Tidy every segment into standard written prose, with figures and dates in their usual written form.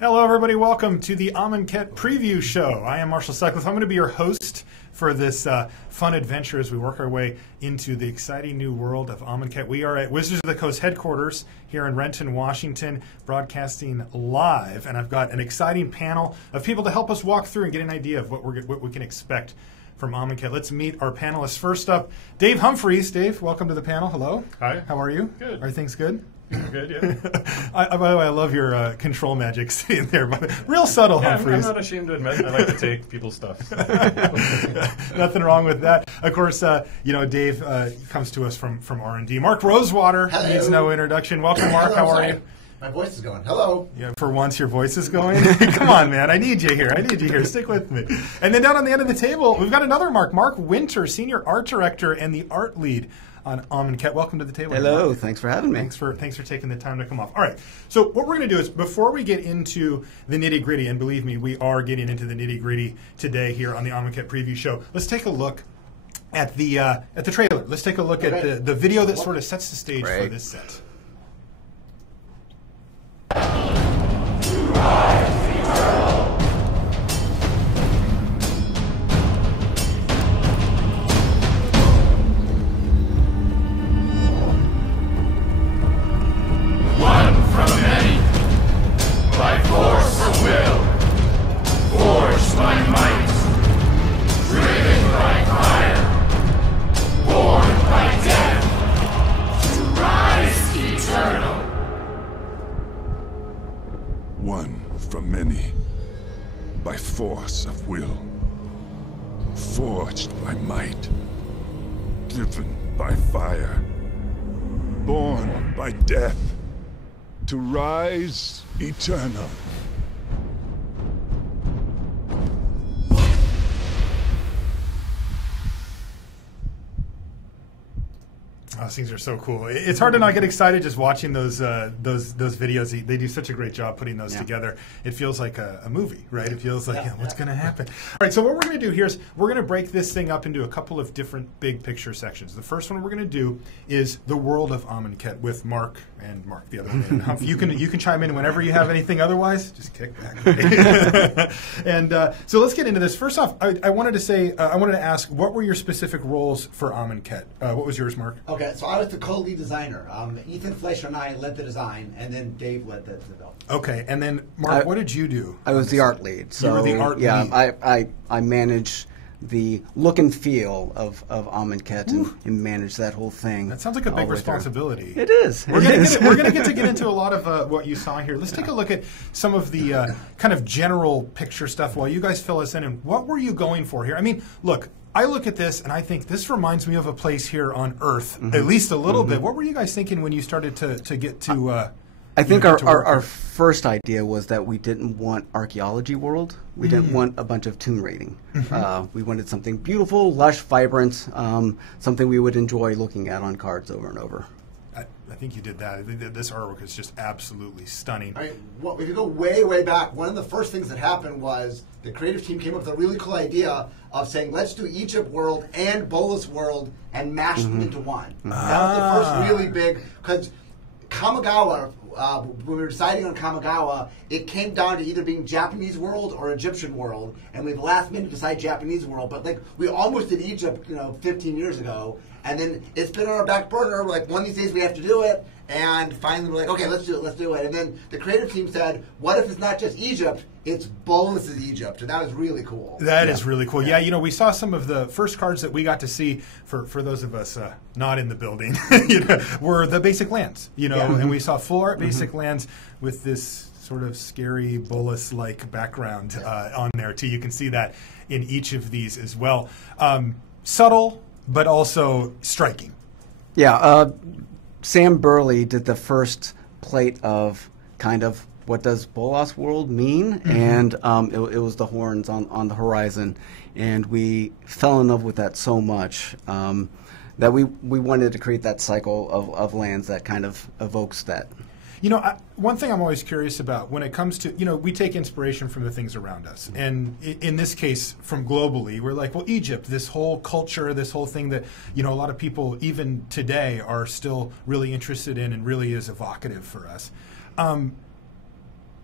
Hello, everybody. Welcome to the Amonkhet Preview Show. I am Marshall Sutcliffe. I'm going to be your host for this fun adventure as we work our way into the exciting new world of Amonkhet. We are at Wizards of the Coast headquarters here in Renton, Washington, broadcasting live. And I've got an exciting panel of people to help us walk through and get an idea of what we can expect from Amonkhet. Let's meet our panelists. First up, Dave Humpherys. Dave, welcome to the panel. Hello. Hi. How are you? Good. Are things good? Good, yeah. By the way, I love your control magic sitting there. Real subtle, Yeah, Humpherys. I'm not ashamed to admit I like to take people's stuff. Nothing wrong with that. Of course, Dave comes to us from R&D. Mark Rosewater needs no introduction. Welcome, Mark. How are you? My voice is going. Hello. Yeah, for once your voice is going. Come on, man. I need you here. Stick with me. And then down on the end of the table, we've got another Mark. Mark Winter, Senior Art Director and the Art Lead on Amonkhet. Welcome to the table. Hello. Mark. Thanks for having me. Thanks for taking the time to come off. All right. So what we're going to do is, before we get into the nitty-gritty, and believe me, we are getting into the nitty-gritty today here on the Amonkhet Preview Show, let's take a look at the trailer. Let's take a look at the video that sort of sets the stage for this set. One from many, by force of will, forged by might, driven by fire, born by death, to rise eternal. Those things are so cool. It's hard to not get excited just watching those videos. They do such a great job putting those together. It feels like a movie, right? It feels like what's going to happen. All right, so what we're going to do here is we're going to break this thing up into a couple of different big picture sections. The first one we're going to do is the world of Amonkhet with Mark and Mark, the other one. You can chime in whenever you have anything. Otherwise, just kick back. And so let's get into this. First off, I wanted to ask, what were your specific roles for Amonkhet? What was yours, Mark? Okay, so I was the co-lead designer. Ethan Fleischer and I led the design, and then Dave led the development. Okay, and then Mark, what did you do? I was the art lead. So you were the art lead. Yeah, I manage the look and feel of Amonkhet and manage that whole thing. That sounds like a big responsibility. It is. We're going to get into a lot of what you saw here. Let's take a look at some of the kind of general picture stuff while you guys fill us in. And what were you going for here? I mean, look, I look at this and I think this reminds me of a place here on Earth, at least a little bit. What were you guys thinking when you started to get to... I think our first idea was that we didn't want archaeology world. We didn't want a bunch of tomb raiding. We wanted something beautiful, lush, vibrant, something we would enjoy looking at on cards over and over. I think you did that. I think this artwork is just absolutely stunning. I mean, if you go way, way back, one of the first things that happened was the creative team came up with a really cool idea of saying, let's do Egypt world and Bolus world and mash them into one. That was the first really big, because Kamigawa, when we were deciding on Kamigawa, it came down to either being Japanese world or Egyptian world, and we last minute decided Japanese world. But like we almost did Egypt, 15 years ago, and then it's been on our back burner. We're like, one of these days we have to do it, and finally we're like, okay, let's do it. And then the creative team said, what if it's not just Egypt? It's Bolus's Egypt, and that was really cool. That is really cool. Yeah, we saw some of the first cards that we got to see for those of us not in the building, were the basic lands, and we saw full art basic lands with this sort of scary Bolus-like background on there too. You can see that in each of these as well. Subtle, but also striking. Yeah, Sam Burley did the first plate of kind of what does Bolas world mean, and it was the horns on the horizon, and we fell in love with that so much that we wanted to create that cycle of lands that kind of evokes that. One thing I'm always curious about when it comes to, we take inspiration from the things around us. And in this case, from globally, we're like, well, Egypt, this whole culture, this whole thing that, a lot of people even today are still really interested in and really is evocative for us.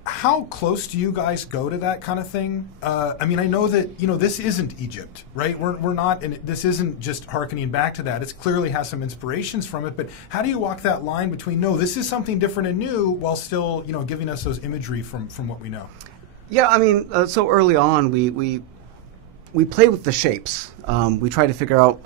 how close do you guys go to that kind of thing? I mean, I know that this isn't Egypt, right? We're not, and this isn't just hearkening back to that. It clearly has some inspirations from it. But how do you walk that line between no, this is something different and new, while still giving us those imagery from what we know? Yeah, I mean, so early on we play with the shapes. We try to figure out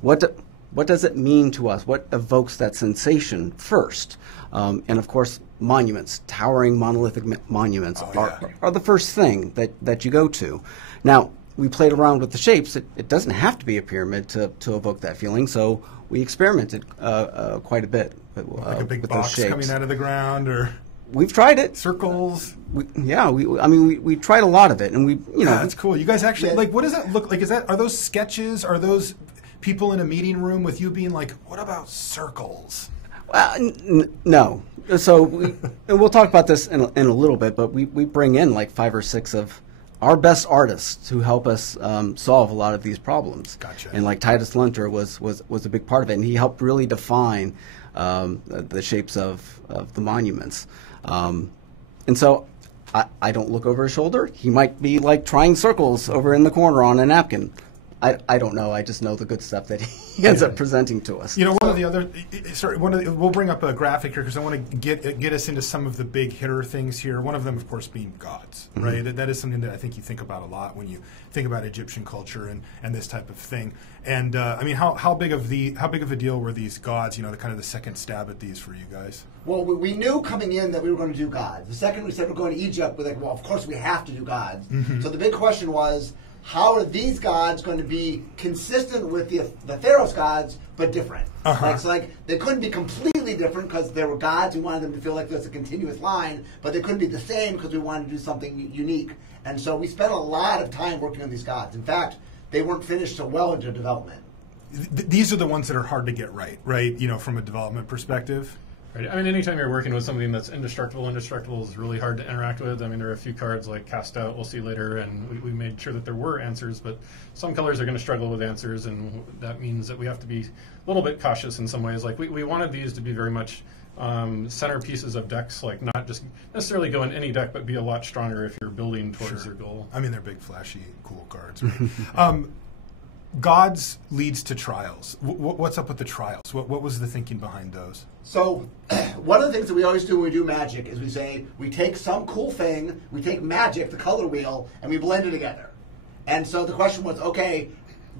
what does it mean to us? What evokes that sensation first? And of course, monuments, towering monolithic monuments are the first thing that you go to. Now, we played around with the shapes. It doesn't have to be a pyramid to evoke that feeling, so we experimented quite a bit like a big with box those shapes. coming out of the ground, or we've tried it. Circles. We tried a lot of it, and that's cool. You guys actually like, what does that look like? Are those sketches? Are those people in a meeting room with you being like, what about circles? No. So and we'll talk about this in a little bit, but we bring in like 5 or 6 of our best artists who help us solve a lot of these problems. Gotcha. And like Titus Lunter was a big part of it, and he helped really define the shapes of the monuments. And so I don't look over his shoulder. He might be like trying circles over in the corner on a napkin. I don't know. I just know the good stuff that he ends up presenting to us. One of the other, we'll bring up a graphic here because I want to get us into some of the big hitter things here. One of them, of course, being gods, right? That is something that I think you think about a lot when you think about Egyptian culture and this type of thing. And I mean, how big of a deal were these gods? The kind of the second stab at these for you guys. Well, we knew coming in that we were going to do gods. The second we said we're going to Egypt, we're like, well, of course we have to do gods. So the big question was, how are these gods going to be consistent with the Pharaoh's gods, but different? They couldn't be completely different because they were gods. We wanted them to feel like there's a continuous line, but they couldn't be the same because we wanted to do something unique. And so we spent a lot of time working on these gods. In fact, they weren't finished so well into development. These are the ones that are hard to get right, from a development perspective. Right. I mean, anytime you're working with something that's indestructible is really hard to interact with. I mean, there are a few cards like Cast Out, we'll see later, and we made sure that there were answers, but some colors are going to struggle with answers, and that means that we have to be a little bit cautious in some ways. Like, we wanted these to be very much centerpieces of decks, like not just necessarily go in any deck, but be a lot stronger if you're building towards your goal. I mean, they're big, flashy, cool cards. Right? Gods leads to trials. What's up with the trials? What was the thinking behind those? So one of the things that we always do when we do Magic is we take some cool thing, we take Magic, the color wheel, and we blend it together. And so the question was, okay,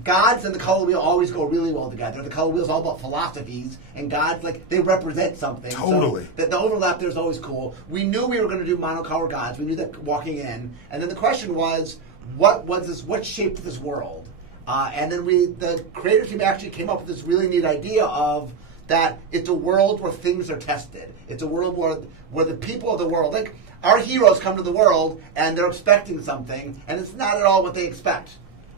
gods and the color wheel always go really well together. The color wheel is all about philosophies, and gods, they represent something. Totally. So the overlap there is always cool. We knew we were going to do monocolor gods. We knew that walking in. And then the question was, what shaped this world? And then the creative team actually came up with this really neat idea of that it's a world where things are tested. It's a world where the people of the world, like our heroes come to the world and they're expecting something, and it's not at all what they expect.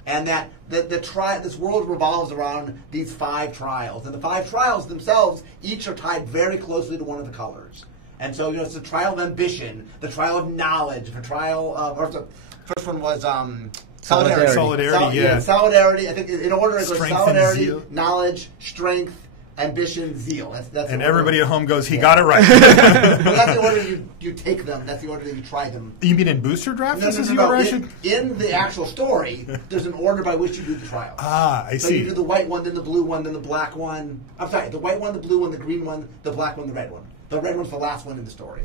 And that this world revolves around these 5 trials. And the 5 trials themselves each are tied very closely to one of the colors. And so, it's the trial of ambition, the trial of knowledge, the trial of, or the first one was solidarity. Solidarity. I think in order it goes solidarity, knowledge, strength, ambition, zeal. That's and everybody at home goes, he got it right. Well, that's the order you take them. That's the order that you try them. You mean in booster draft? No. In the actual story, there's an order by which you do the trials. I see. So you do the white one, then the blue one, then the black one. I'm sorry, the white one, the blue one, the green one, the black one, the red one. The red one's the last one in the story.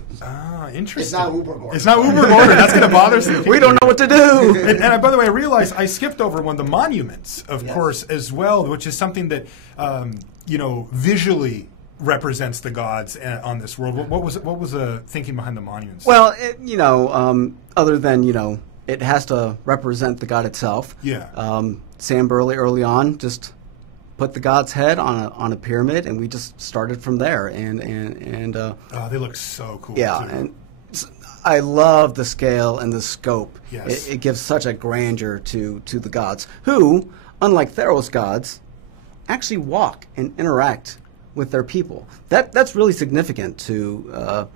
Interesting. It's not Uber Gordon. It's not Uber Gordon. That's going to bother some people. We don't know what to do. And by the way, I realized I skipped over one of the monuments, of course, as well, which is something that, visually represents the gods on this world. What was the thinking behind the monuments? Well, other than, it has to represent the god itself. Yeah. Sam Burley early on just put the god's head on a pyramid, and we just started from there. And they look so cool. Yeah, too. and I love the scale and the scope. Yes. It gives such a grandeur to the gods, who, unlike Pharaoh's gods, actually walk and interact with their people. That's really significant to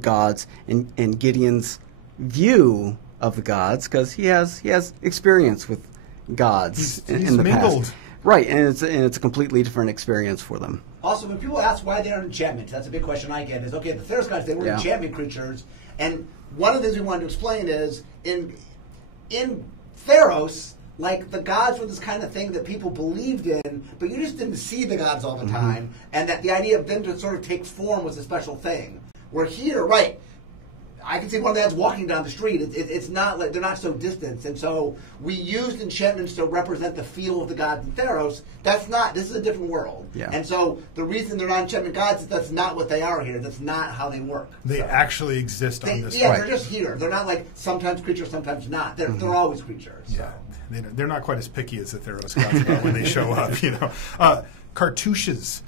gods and Gideon's view of the gods, because he has experience with gods He's in the mingled. past. Right, and it's a completely different experience for them. Also, when people ask why they're enchantment, that's a big question I get. Is okay, the Theros gods, they were enchantment creatures, and one of the things we wanted to explain is in Theros, like the gods were this kind of thing that people believed in, but you just didn't see the gods all the time, and that the idea of them to sort of take form was a special thing. Where here, right? I can see one of the guys walking down the street. It's not like they're not so distant, and so we used enchantments to represent the feel of the gods in Theros. That's not. This is a different world, and so the reason they're not enchantment gods is that's not what they are here. That's not how they work. They actually exist on this. Yeah, they're just here. They're not like sometimes creatures, sometimes not. They're always creatures. Yeah, they're not quite as picky as the Theros gods about when they show up. You know, cartouches.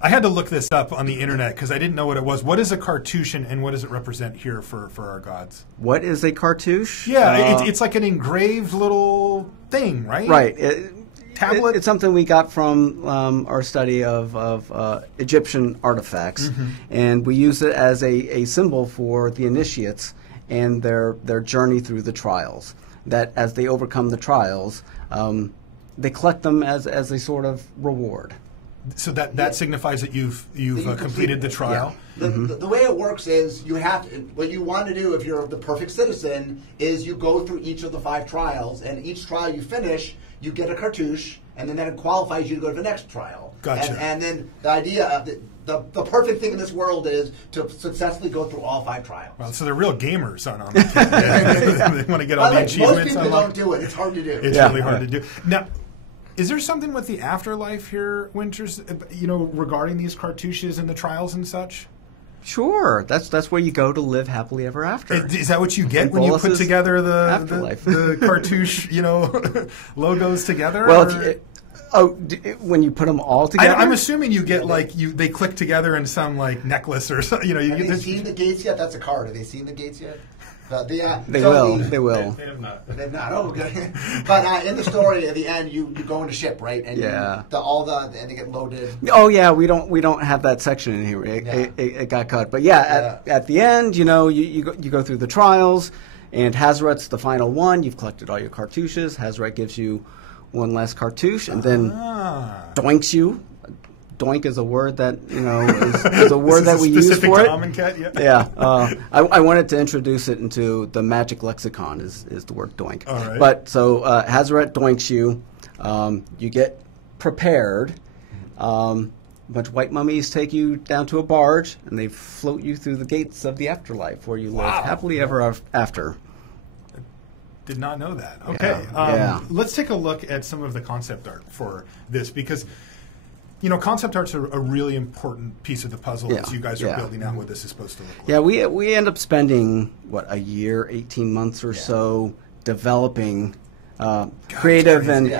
I had to look this up on the internet because I didn't know what it was. What is a cartouche and what does it represent here for our gods? What is a cartouche? Yeah, it's like an engraved little thing, right? Right. Tablet? It's something we got from our study of Egyptian artifacts, and we use it as a symbol for the initiates and their journey through the trials. That as they overcome the trials, they collect them as a sort of reward. So that signifies that you've completed the trial. Yeah. The way it works is you have to. What you want to do if you're the perfect citizen is you go through each of the 5 trials, and each trial you finish, you get a cartouche, and then that qualifies you to go to the next trial. Gotcha. And then the idea of the perfect thing in this world is to successfully go through all 5 trials. Well, so they're real gamers on They want to get all the achievements. Most people don't do it. It's hard to do. It's really hard to do. Now, is there something with the afterlife here, Winters, regarding these cartouches and the trials and such? Sure. That's where you go to live happily ever after. Is that what you get when you put together the cartouche, logos together? Well, when you put them all together? I'm assuming you get they click together in some necklace or something. Have they seen the gates yet? That's a card. Have they seen the gates yet? They will. They have not. They've not. Oh, okay. But in the story, at the end, you go on a ship, right? And and they get loaded. Oh yeah, we don't have that section in here. It got cut. But at the end, you go through the trials, and Hazaret's the final one. You've collected all your cartouches. Hazaret gives you one last cartouche, and then doinks you. Doink is a word that is a word that we use for it. Amonkhet, yeah. I wanted to introduce it into the magic lexicon. Is the word doink? All right. But so Hazaret doinks you. You get prepared. A bunch of white mummies take you down to a barge, and they float you through the gates of the afterlife, where you live happily ever after. Did not know that. Okay. Let's take a look at some of the concept art for this because. Concept art's a really important piece of the puzzle as you guys are building out what this is supposed to look like. Yeah, we end up spending, a year, 18 months or so developing creative and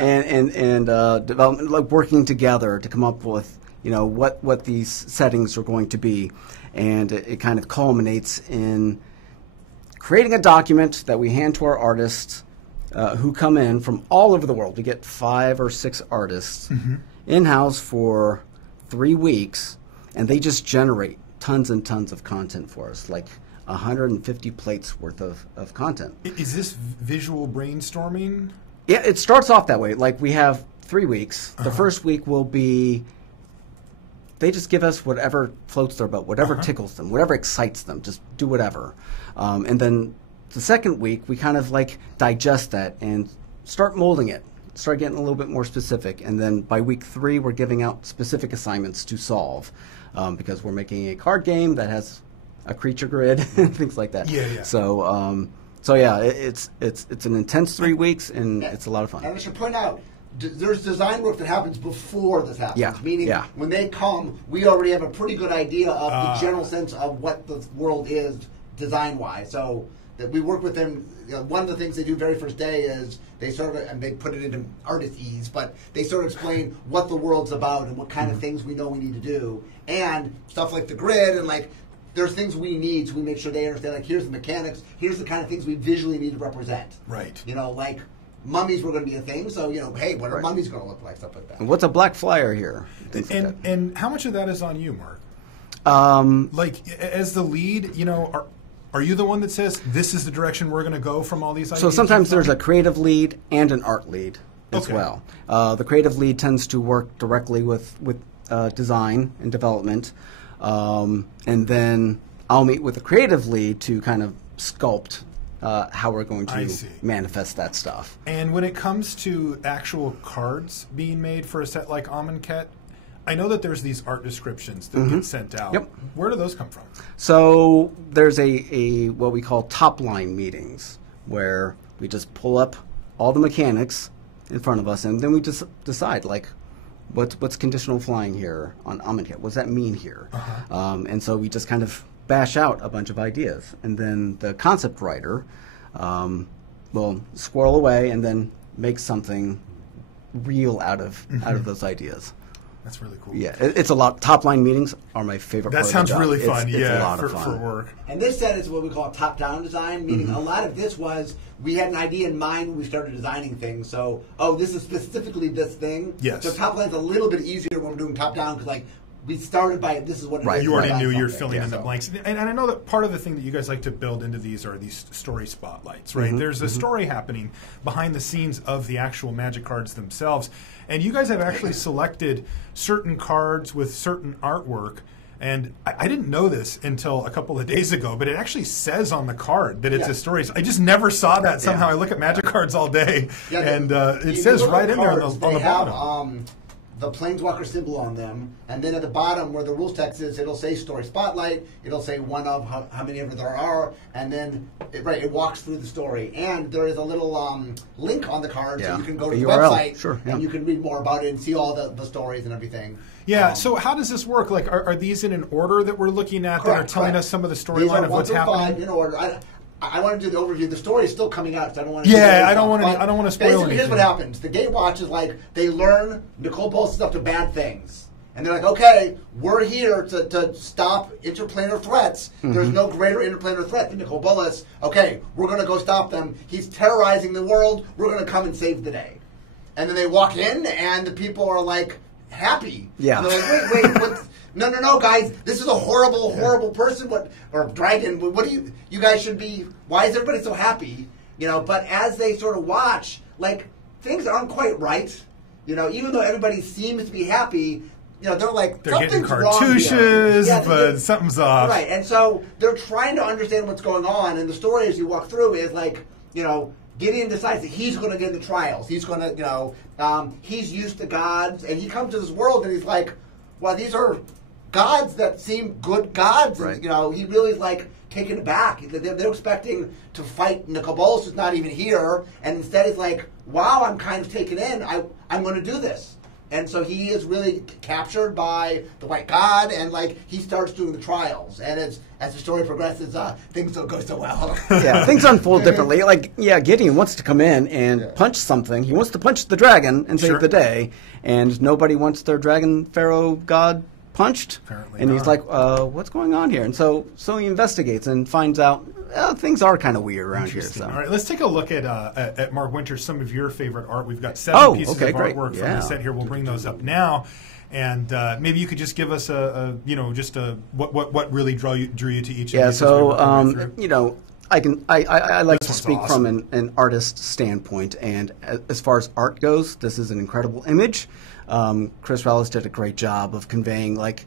development, like working together to come up with, what these settings are going to be. And it kind of culminates in creating a document that we hand to our artists who come in from all over the world. We get 5 or 6 artists. In-house for 3 weeks, and they just generate tons and tons of content for us, like 150 plates worth of content. Is this visual brainstorming? Yeah, it starts off that way. Like we have 3 weeks. The first week will be, they just give us whatever floats their boat, whatever tickles them, whatever excites them, just do whatever. And then the second week, we kind of digest that and start molding it. Start getting a little bit more specific, and then by week 3 we're giving out specific assignments to solve because we're making a card game that has a creature grid and things like that. So it's an intense 3 weeks, and it's a lot of fun. And I should point out, there's design work that happens before this happens. Meaning when they come, we already have a pretty good idea of the general sense of what the world is design-wise. So that we work with them. One of the things they do very first day is they and they put it into artist ease, but they sort of explain what the world's about and what kind of things we know we need to do, and stuff like the grid and there's things we need, so we make sure they understand. Here's the mechanics. Here's the kind of things we visually need to represent. Right. Mummies were going to be a thing, so hey, what are mummies going to look like? Stuff like that. And what's a black flyer here? And how much of that is on you, Mark? As the lead, Are you the one that says this is the direction we're going to go from all these ideas? So sometimes there's a creative lead and an art lead as well. The creative lead tends to work directly with design and development, and then I'll meet with the creative lead to kind of sculpt how we're going to manifest that stuff. And when it comes to actual cards being made for a set like Amonkhet, I know that there's these art descriptions that get sent out. Yep. Where do those come from? So there's a what we call top line meetings where we just pull up all the mechanics in front of us, and then we just decide, like, what's conditional flying here on Amonkhet? What does that mean here? And so we just kind of bash out a bunch of ideas, and then the concept writer will squirrel away and then make something real out of those ideas. That's really cool. Yeah, it's a lot. Top line meetings are my favorite part of the job. That sounds really fun. It's a lot of fun. For work. And this set is what we call top-down design, meaning a lot of this was we had an idea in mind when we started designing things. So, this is specifically this thing. Yes. So top line's a little bit easier when we're doing top-down because, like, we started by this is what it is. You already knew you're filling in the blanks. And I know that part of the thing that you guys like to build into these are these story spotlights, right? There's a story happening behind the scenes of the actual Magic cards themselves. And you guys have actually selected certain cards with certain artwork. And I didn't know this until a couple of days ago, but it actually says on the card that it's a story. I just never saw that somehow. I look at Magic cards all day, and it says right in there on the bottom. The Planeswalker symbol on them, and then at the bottom where the rules text is, it'll say Story Spotlight, it'll say one of how many ever there are, and then it walks through the story. And there is a little link on the card, so you can go to the website, and you can read more about it and see all the stories and everything. Yeah, so how does this work? Like, are these in an order that we're looking at that are telling us some of the storyline of what's happening? In order. I want to do the overview. The story is still coming out, so I don't want to. Yeah, I don't want to spoil anything. Here's what happens: the Gatewatch is like they learn Nicole Bolas is up to bad things, and they're like, okay, we're here to stop interplanar threats. There's no greater interplanar threat than Nicole Bolas. Okay, we're going to go stop them. He's terrorizing the world. We're going to come and save the day. And then they walk in, and the people are like happy. Yeah. And they're like, wait, what's... No, guys! This is a horrible person. Or dragon? What do you guys should be? Why is everybody so happy? But as they sort of watch, like things aren't quite right. Even though everybody seems to be happy, they're like they're getting cartouches, but something's off. Right, and so they're trying to understand what's going on, and the story as you walk through is like, Gideon decides that he's going to get in the trials. He's going to, he's used to gods, and he comes to this world, and he's like, well, these are gods that seem good gods. Right. And, he really is like taken aback. They're expecting to fight Nicol Bolas, who's not even here, and instead he's like, wow, I'm kind of taken in. I'm going to do this. And so he is really captured by the white god, and like he starts doing the trials. And as the story progresses, things don't go so well. Yeah, things unfold differently. Like, Gideon wants to come in and punch something. He wants to punch the dragon and save the day, and nobody wants their dragon pharaoh god punched. Apparently and not. he's like, what's going on here? And so he investigates and finds out things are kind of weird around here. So. All right, let's take a look at Mark Winter, some of your favorite art. We've got 7 pieces of artwork from the set here. We'll bring those up now. And maybe you could just give us what really drew you to each of these. Yeah, so I like to speak from an artist standpoint, and as far as art goes, this is an incredible image. Chris Rallis did a great job of conveying like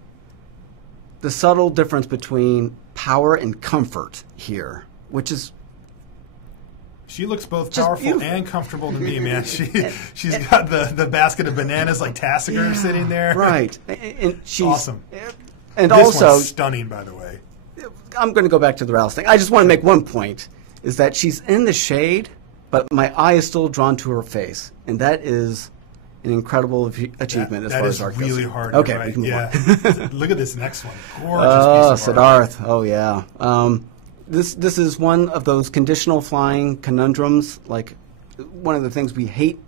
the subtle difference between power and comfort here, which is. She looks both powerful and comfortable to me, man. She's got the basket of bananas like Tassiger sitting there. Right, and she's awesome. And this also one's stunning, by the way. I'm going to go back to the Rallis thing. I just want to make one point: is that she's in the shade, but my eye is still drawn to her face, and that is an incredible achievement as far as art goes. That is really hard. Okay, right? we can move on. Look at this next one. Gorgeous piece of art. Siddharth. Oh yeah. This is one of those conditional flying conundrums. Like one of the things we hate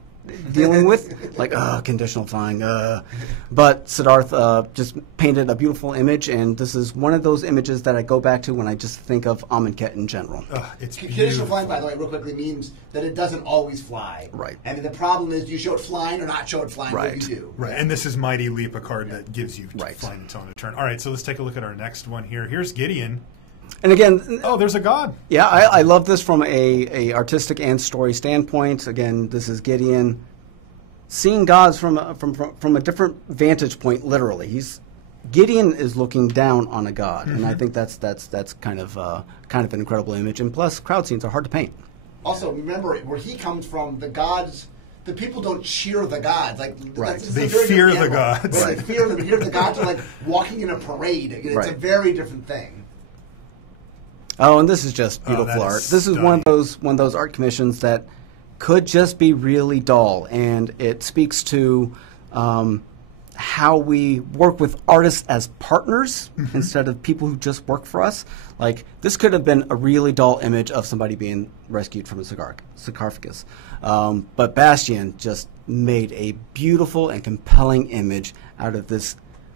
dealing with, like conditional flying. But Siddharth just painted a beautiful image, and this is one of those images that I go back to when I just think of Amonkhet in general. It's conditional flying, by the way, real quickly means that it doesn't always fly. Right. And the problem is, do you show it flying or not show it flying? Right. What do you do? Right. And this is Mighty Leap, a card that gives you flying its own turn. All right, so let's take a look at our next one here. Here's Gideon. And again, there's a god. Yeah, I love this from a artistic and story standpoint. Again, this is Gideon. seeing gods from a different vantage point. Literally, Gideon is looking down on a god, and I think that's kind of an incredible image. And plus, crowd scenes are hard to paint. Also, remember where he comes from. The gods, the people don't cheer the gods. Like they fear the gods. Right. They fear them. Here, the gods are like walking in a parade. It's a very different thing. Oh, and this is just beautiful art. This is one of those art commissions that could just be really dull, and it speaks to how we work with artists as partners instead of people who just work for us. Like, this could have been a really dull image of somebody being rescued from a sarcophagus. But Bastian just made a beautiful and compelling image out of this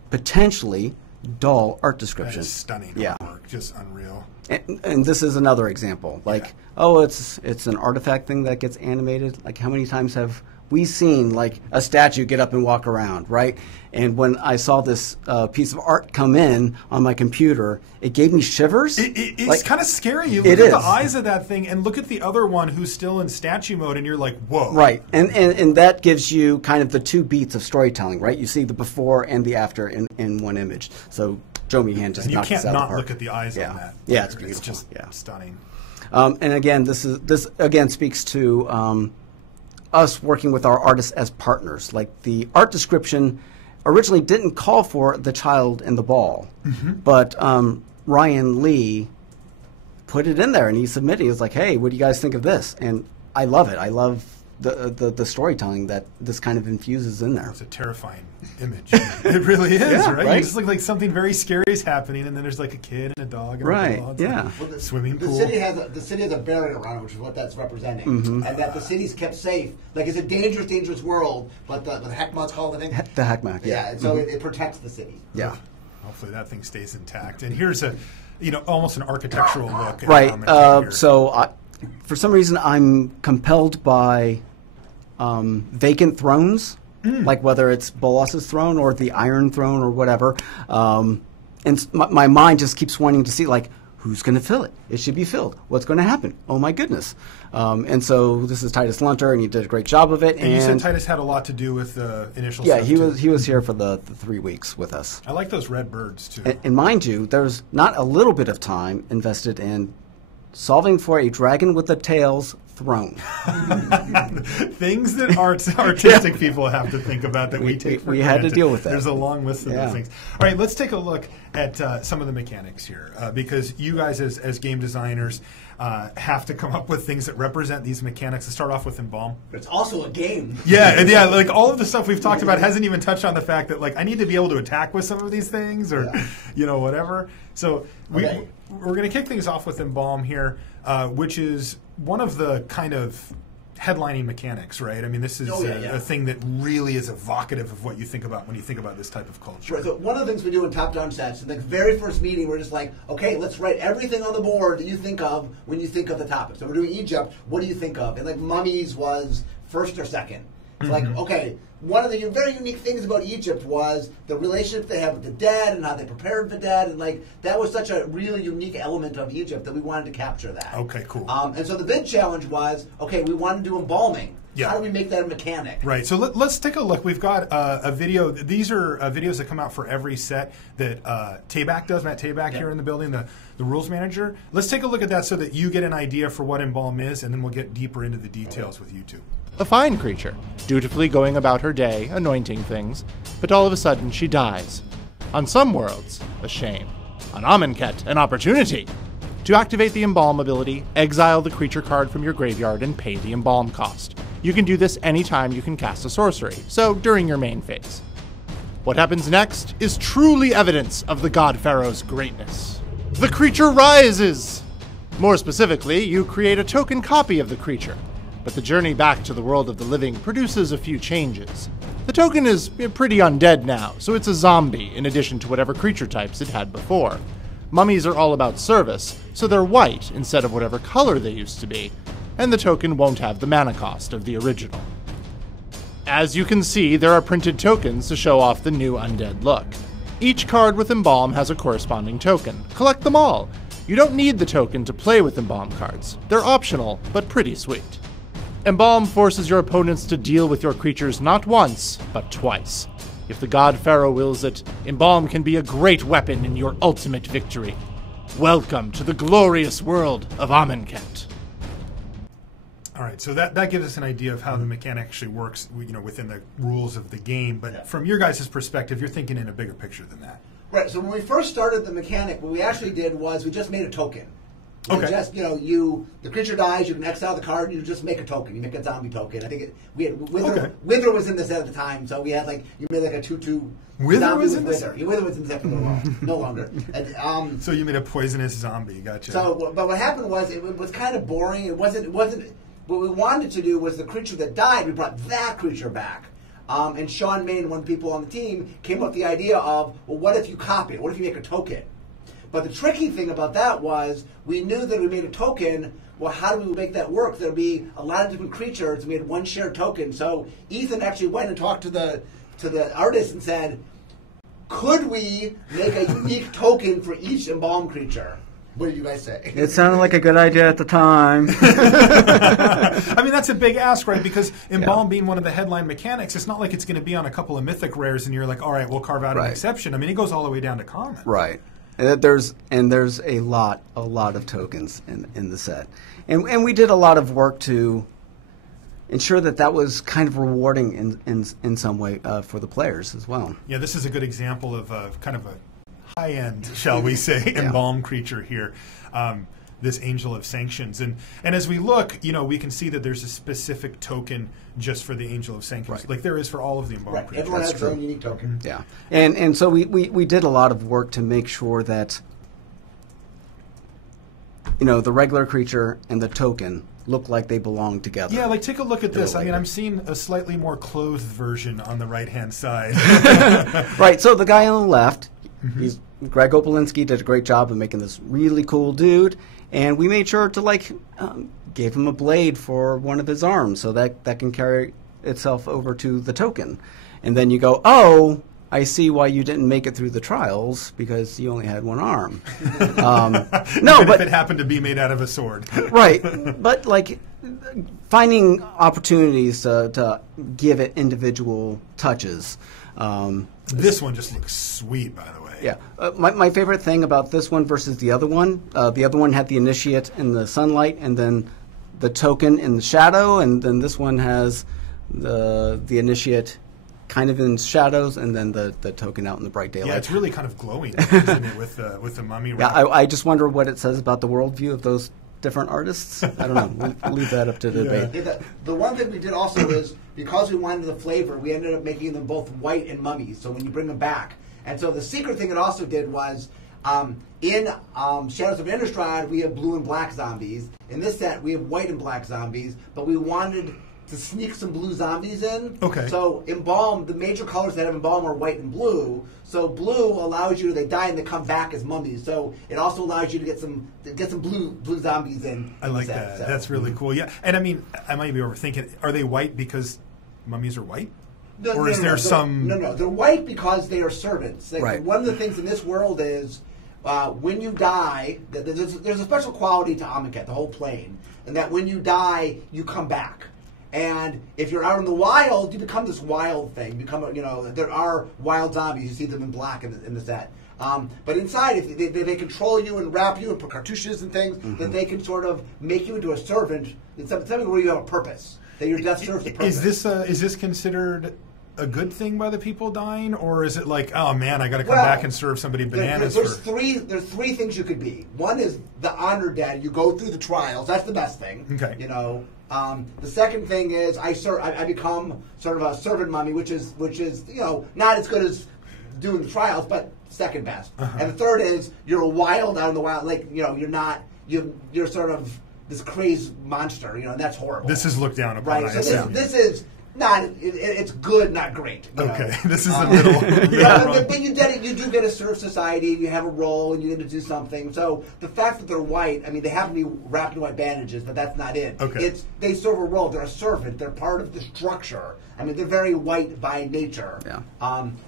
potentially dull art description. That is stunning artwork, just unreal. And this is another example. Like, it's an artifact thing that gets animated. Like, how many times have we seen like a statue get up and walk around, right? And when I saw this piece of art come in on my computer, it gave me shivers. It's like, kind of scary. You look at the eyes of that thing and look at the other one who's still in statue mode, and you're like, whoa. Right, and that gives you kind of the two beats of storytelling, right? You see the before and the after in one image. So Joe Meehan just knocked us out of the park. You can't not look at the eyes on that. Yeah, it's beautiful. It's just stunning. And again, this again speaks to us working with our artists as partners. Like, the art description originally didn't call for the child and the ball, but Ryan Lee put it in there, and he submitted. He was like, "Hey, what do you guys think of this?" And I love it. I love the storytelling that this kind of infuses in there. It's a terrifying image. It really is, right? Right? You just look like something very scary is happening, and then there's like a kid and a dog and a dog. Yeah. Well, the swimming pool. The city has a barrier around it, which is what that's representing, and that the city's kept safe. Like, it's a dangerous world, but the Heckma's called, I think. The Heckma, yeah. And so it protects the city. Yeah. Hopefully that thing stays intact. And here's almost an architectural look. Right. So for some reason, I'm compelled by vacant thrones, like whether it's Bolas's throne or the Iron Throne or whatever. And my mind just keeps wanting to see, like, who's going to fill it? It should be filled. What's going to happen? Oh, my goodness. And so this is Titus Lunter, and he did a great job of it. And you said Titus had a lot to do with the initial stuff, too. he was here for the 3 weeks with us. I like those red birds, too. And mind you, there's not a little bit of time invested in solving for a dragon with a tail's throne. Things that artistic people have to think about that we take for we granted. had to deal with that. There's a long list of those things. All right, let's take a look at some of the mechanics here, because you guys as game designers have to come up with things that represent these mechanics. Let's start off with Embalm. But it's also a game. Yeah, like all of the stuff we've talked about hasn't even touched on the fact that, like, I need to be able to attack with some of these things, or whatever. So we're going to kick things off with Embalm here, which is one of the kind of headlining mechanics, right? I mean, this is a thing that really is evocative of what you think about when you think about this type of culture. Right, so one of the things we do in top-down sets, in the very first meeting, we're just like, okay, let's write everything on the board that you think of when you think of the topic. So we're doing Egypt, what do you think of? And like mummies was first or second. It's like, okay, one of the very unique things about Egypt was the relationship they have with the dead and how they prepared for dead, and like that was such a really unique element of Egypt that we wanted to capture that. Okay, cool. And so the big challenge was, okay, we wanted to do embalming. Yeah. How do we make that a mechanic? Right. So let's take a look. We've got a video. These are videos that come out for every set that Tabak does. Matt Tabak here in the building, the rules manager. Let's take a look at that so that you get an idea for what Embalm is, and then we'll get deeper into the details with you two. A fine creature, dutifully going about her day, anointing things, but all of a sudden she dies. On some worlds, a shame. On Amonkhet, an opportunity. To activate the Embalm ability, exile the creature card from your graveyard and pay the Embalm cost. You can do this anytime you can cast a sorcery, so during your main phase. What happens next is truly evidence of the God Pharaoh's greatness. The creature rises! More specifically, you create a token copy of the creature, but the journey back to the world of the living produces a few changes. The token is pretty undead now, so it's a zombie in addition to whatever creature types it had before. Mummies are all about service, so they're white instead of whatever color they used to be, and the token won't have the mana cost of the original. As you can see, there are printed tokens to show off the new undead look. Each card with Embalm has a corresponding token. Collect them all! You don't need the token to play with Embalm cards. They're optional, but pretty sweet. Embalm forces your opponents to deal with your creatures not once, but twice. If the god Pharaoh wills it, Embalm can be a great weapon in your ultimate victory. Welcome to the glorious world of Amonkhet. All right, so that gives us an idea of how the mechanic actually works, within the rules of the game. But from your guys' perspective, you're thinking in a bigger picture than that. Right. So when we first started the mechanic, what we actually did was we just made a token. Okay. Just the creature dies, you can exile the card, you just make a token. You make a zombie token. I think we had Wither was in this at the time, so we had you made a 2/2. Wither was in this. Wither was in this no longer. And, so you made a poisonous zombie. Gotcha. So, but what happened was it was kind of boring. It wasn't. What we wanted to do was the creature that died. We brought that creature back. And Sean Main, one of the people on the team, came up with the idea of, well, what if you copy it? What if you make a token? But the tricky thing about that was we knew that we made a token. Well, how do we make that work? There'd be a lot of different creatures, and we had one shared token. So Ethan actually went and talked to the artist and said, could we make a unique token for each Embalm creature? What did you guys say? It sounded like a good idea at the time. I mean, that's a big ask, right? Because Embalm being one of the headline mechanics, it's not like it's going to be on a couple of mythic rares and you're like, all right, we'll carve out an exception. I mean, it goes all the way down to common. Right. There's a lot of tokens in the set. And we did a lot of work to ensure that was kind of rewarding in some way for the players as well. Yeah, this is a good example of kind of a high-end, shall we say, Embalm creature here, this Angel of Sanctions. And as we look, we can see that there's a specific token just for the Angel of Sanctions, like there is for all of the Embalm creatures. Everyone has their own unique token. Yeah. And so we did a lot of work to make sure that, the regular creature and the token look like they belong together. Yeah, take a look at this. I mean, I'm seeing a slightly more clothed version on the right-hand side. Right, so the guy on the left, he's Greg Opolinski did a great job of making this really cool dude, and we made sure to gave him a blade for one of his arms so that can carry itself over to the token. And then you go, oh, I see why you didn't make it through the trials because you only had one arm. No, but if it happened to be made out of a sword. Right, but finding opportunities to give it individual touches. This one just looks sweet, by the way. Yeah. My favorite thing about this one versus the other one had the initiate in the sunlight and then the token in the shadow, and then this one has the initiate kind of in shadows and then the token out in the bright daylight. Yeah, it's really kind of glowing, isn't it, with the mummy? Yeah, I just wonder what it says about the worldview of those different artists. I don't know. We'll leave that up to debate. Yeah, the one thing we did also is, because we wanted the flavor, we ended up making them both white and mummies, so when you bring them back. And so the secret thing it also did was, in Shadows of Innistrad, we have blue and black zombies. In this set, we have white and black zombies, but we wanted to sneak some blue zombies in. Okay. So Embalm, the major colors that have Embalm are white and blue. So blue allows you, they die and they come back as mummies. So it also allows you to get some blue zombies in. I like that. So. That's really cool. Yeah. And I mean, I might be overthinking. Are they white because mummies are white? No, they're white because they are servants. Right. One of the things in this world is when you die, there's a special quality to Amonkhet, the whole plane, and that when you die, you come back. And if you're out in the wild, you become this wild thing. There are wild zombies. You see them in black in the set. But inside, if they control you and wrap you and put cartouches and things, that they can sort of make you into a servant. It's something where you have a purpose. That your death serves a purpose. Is this considered a good thing by the people dying, or is it like, oh man, I got to come back and serve somebody bananas? There's three things you could be. One is the honored dead. You go through the trials. That's the best thing. Okay. The second thing is I become sort of a servant mummy, which is not as good as doing the trials, but second best. And the third is you're wild out in the wild, you're sort of this crazed monster, and that's horrible. This is looked down upon. Right. So this is It's good, not great. Okay, this is the middle. But you do get a serf society. You have a role, and you get to do something. So the fact that they're white, I mean, they happen to be wrapped in white bandages, but that's not it. Okay. They serve a role. They're a servant. They're part of the structure. I mean, they're very white by nature. Yeah.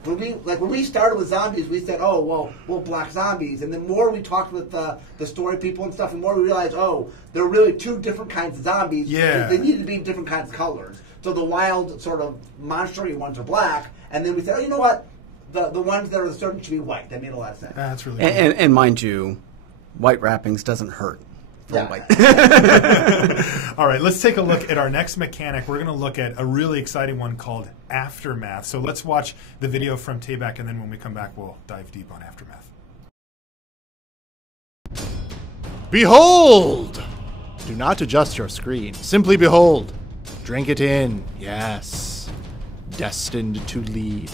When we started with zombies, we said, oh, well, we'll block zombies. And the more we talked with the story people and stuff, the more we realized, oh, there are really two different kinds of zombies. Yeah. They need to be different kinds of colors. So the wild sort of monster-y ones are black. And then we said, oh, you know what? The ones that are the servants should be white. That made a lot of sense. That's really cool. And mind you, white wrappings doesn't hurt. White. All right, let's take a look at our next mechanic. We're going to look at a really exciting one called Aftermath. So let's watch the video from Tayback, and then when we come back, we'll dive deep on Aftermath. Behold! Do not adjust your screen. Simply behold. Drink it in. Yes. Destined to lead.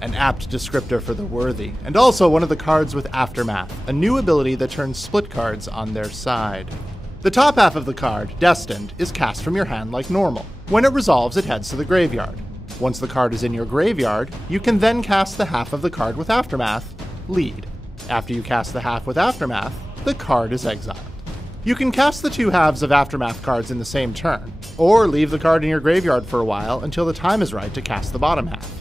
An apt descriptor for the worthy, and also one of the cards with Aftermath, a new ability that turns split cards on their side. The top half of the card, Destined, is cast from your hand like normal. When it resolves, it heads to the graveyard. Once the card is in your graveyard, you can then cast the half of the card with Aftermath, Lead. After you cast the half with Aftermath, the card is exiled. You can cast the two halves of Aftermath cards in the same turn, or leave the card in your graveyard for a while until the time is right to cast the bottom half.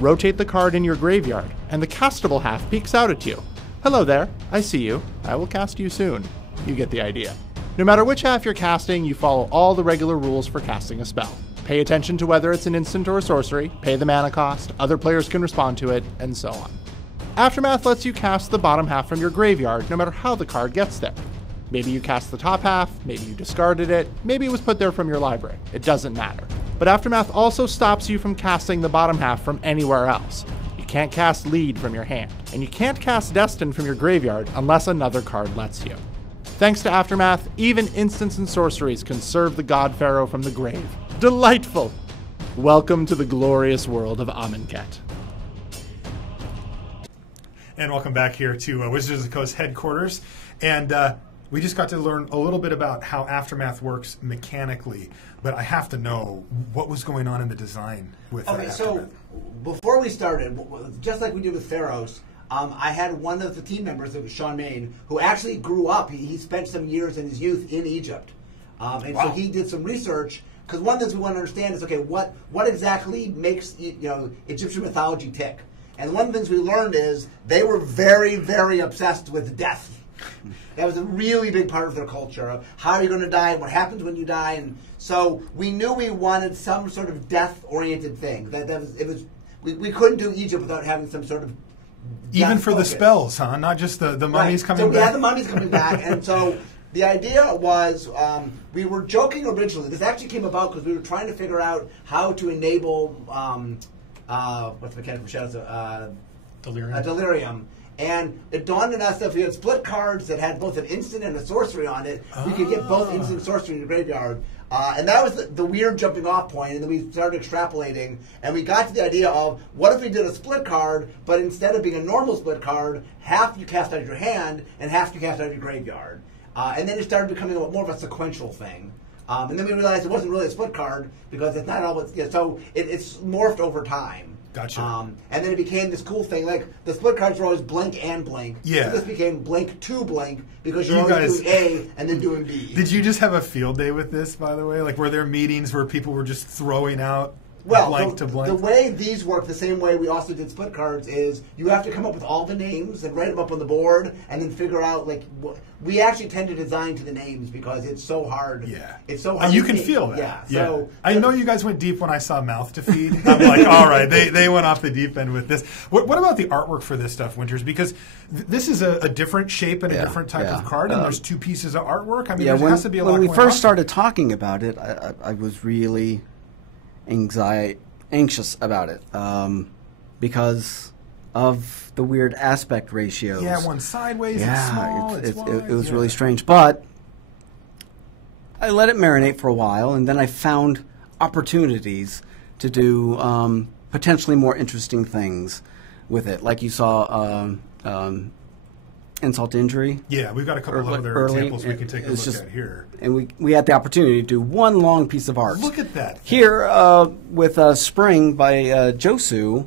Rotate the card in your graveyard, and the castable half peeks out at you. Hello there, I see you. I will cast you soon. You get the idea. No matter which half you're casting, you follow all the regular rules for casting a spell. Pay attention to whether it's an instant or a sorcery, pay the mana cost, other players can respond to it, and so on. Aftermath lets you cast the bottom half from your graveyard no matter how the card gets there. Maybe you cast the top half, maybe you discarded it, maybe it was put there from your library. It doesn't matter. But Aftermath also stops you from casting the bottom half from anywhere else. You can't cast Lead from your hand, and you can't cast Destined from your graveyard unless another card lets you. Thanks to Aftermath, even instants and sorceries can serve the God Pharaoh from the grave. Delightful! Welcome to the glorious world of Amonkhet. And welcome back here to Wizards of the Coast headquarters. And we just got to learn a little bit about how Aftermath works mechanically. But I have to know what was going on in the design with Aftermath. So before we started, just like we did with Theros, I had one of the team members, it was Sean Main, who actually grew up. He spent some years in his youth in Egypt. So he did some research, because one of the things we want to understand is, okay, what exactly makes Egyptian mythology tick? And one of the things we learned is they were very, very obsessed with death. That was a really big part of their culture. How are you going to die? What happens when you die? And so we knew we wanted some sort of death-oriented thing. We couldn't do Egypt without having some sort of even for focus. The spells, huh? Not just the mummies coming back. So we had the mummies coming back, and so the idea was we were joking originally. This actually came about because we were trying to figure out how to enable what's the mechanic from Shadows? Delirium. Delirium. And it dawned on us that if we had split cards that had both an instant and a sorcery on it, we could get both instant and sorcery in the graveyard. And that was the weird jumping off point, and then we started extrapolating, and we got to the idea of, what if we did a split card, but instead of being a normal split card, half you cast out of your hand, and half you cast out of your graveyard. And then it started becoming more of a sequential thing. And then we realized it wasn't really a split card, because it's not always, so it's morphed over time. Gotcha. And then it became this cool thing, like the split cards were always blink and blink. Yeah. So this became blink to blink, because you're always doing A and then doing B. Did you just have a field day with this, by the way? Like, were there meetings where people were just throwing out blank to blank? The way these work, the same way we also did split cards, is you have to come up with all the names and write them up on the board, and then figure out, like, we actually tend to design to the names because it's so hard. Yeah. It's so hard. You can feel that. Yeah. Yeah. So I know you guys went deep when I saw Mouth to Feed. I'm like, all right, they went off the deep end with this. What about the artwork for this stuff, Winters? Because this is a different shape and a different type of card, and there's two pieces of artwork. I mean, there has to be a lot when we going first on. started talking about it, I was really anxious about it because of the weird aspect ratios. Yeah, one sideways, it's small, it's wide. It was really strange. But I let it marinate for a while, and then I found opportunities to do potentially more interesting things with it. Like you saw insult to injury. Yeah, we've got a couple of other examples we can take a look at here. And we had the opportunity to do one long piece of art. Look at that. Here, with Spring by Josu,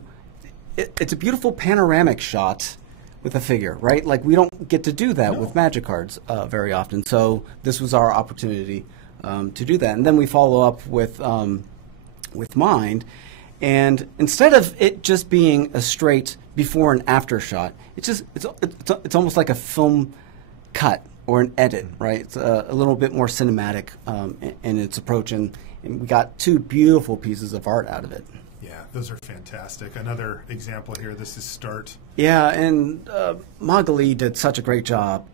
it's a beautiful panoramic shot with a figure, right? Like, we don't get to do that with Magic cards very often. So this was our opportunity to do that. And then we follow up with Mind. And instead of it just being a straight before and after shot, it's almost like a film cut or an edit, right? It's a little bit more cinematic in its approach, and we got 2 beautiful pieces of art out of it. Yeah, those are fantastic. Another example here. This is Start. Yeah, and Magali did such a great job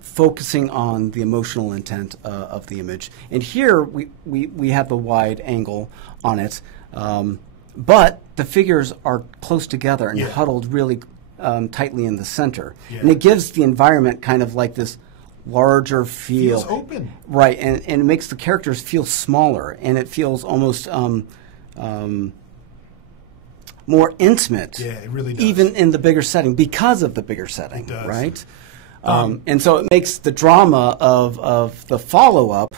focusing on the emotional intent of the image. And here we have the wide angle on it. But the figures are close together and huddled really tightly in the center. Yeah. And it gives the environment kind of like this larger feel. Feels open. Right, and it makes the characters feel smaller, and it feels almost more intimate. Yeah, it really does. Even in the bigger setting, because of the bigger setting, it does. Right? And so it makes the drama of the follow-up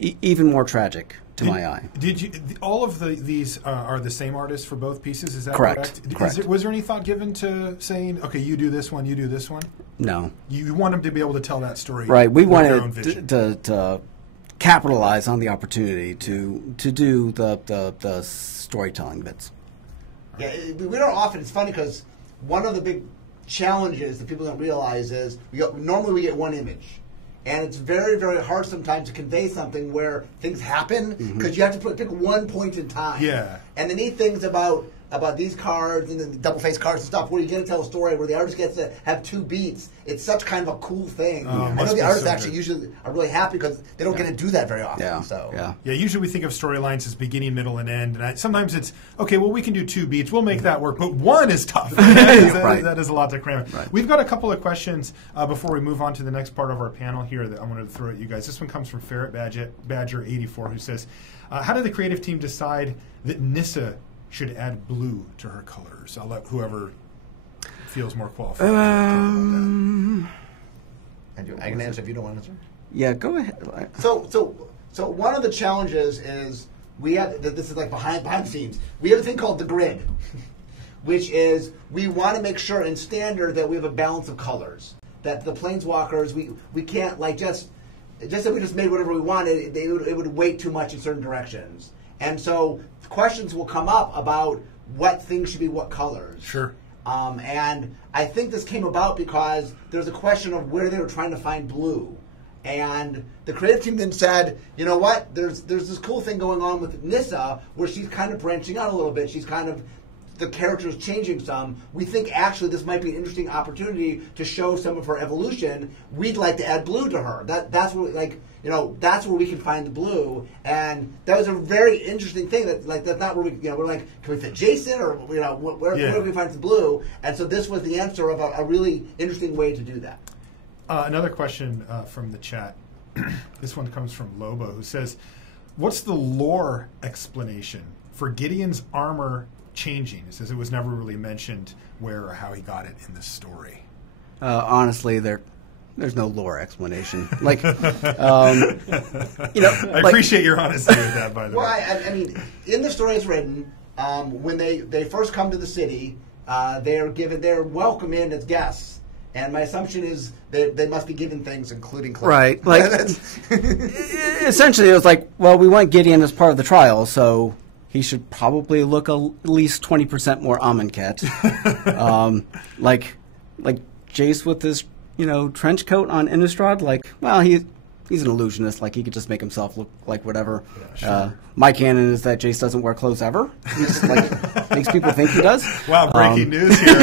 even more tragic. To my eye. Did you? All of these are the same artist for both pieces? Is that correct? Correct. Was there any thought given to saying, okay, you do this one, you do this one? No. You want them to be able to tell that story, right? We with their own wanted vision. to capitalize on the opportunity to do the storytelling bits. Yeah, we don't often. It's funny because one of the big challenges that people don't realize is normally we get one image. And it's very, very hard sometimes to convey something where things happen because you have to pick one point in time. Yeah. And the neat things about these cards and the double-face cards and stuff where you get to tell a story where the artist gets to have 2 beats, it's such kind of a cool thing. I know the artists actually usually are really happy because they don't get to do that very often. Yeah. So. Yeah, usually we think of storylines as beginning, middle, and end. And sometimes it's, okay, well, we can do 2 beats. We'll make that work. But 1 is tough. That is a lot to cram. Right. We've got a couple of questions before we move on to the next part of our panel here that I wanted to throw at you guys. This one comes from Ferret Badger 84, who says, how did the creative team decide that Nissa should add blue to her colors? I'll let whoever feels more qualified. And I can answer if you don't want to answer. Yeah, go ahead. So one of the challenges is we have this is like behind the scenes. We have a thing called the grid, which is we want to make sure in standard that we have a balance of colors. That the planeswalkers we can't like just if we just made whatever we wanted, it would weight too much in certain directions. And so questions will come up about what things should be what colors. Sure. And I think this came about because there's a question of where they were trying to find blue. And the creative team then said, you know what, there's this cool thing going on with Nissa where she's kind of branching out a little bit. She's kind of, the character's changing some. We think actually this might be an interesting opportunity to show some of her evolution. We'd like to add blue to her. That's what that's where we can find the blue, and that was a very interesting thing. That's not where we're like, can we fit Jason or where can we find the blue? And so this was the answer of a really interesting way to do that. Another question from the chat. This one comes from Lobo, who says, "What's the lore explanation for Gideon's armor changing?" He says it was never really mentioned where or how he got it in the story. Honestly, there's no lore explanation. I appreciate your honesty with that, by the way. Well, I mean, in the story it's written, when they first come to the city, they're welcome in as guests. And my assumption is that they must be given things, including clothes. Right. Essentially, it was like, well, we want Gideon as part of the trial, so he should probably look at least 20% more Amonkhet. Like Jace with his trench coat on Innistrad, he's an illusionist. Like, he could just make himself look like whatever. Yeah, sure. My canon is that Jace doesn't wear clothes ever. He just makes people think he does. Wow, breaking news here.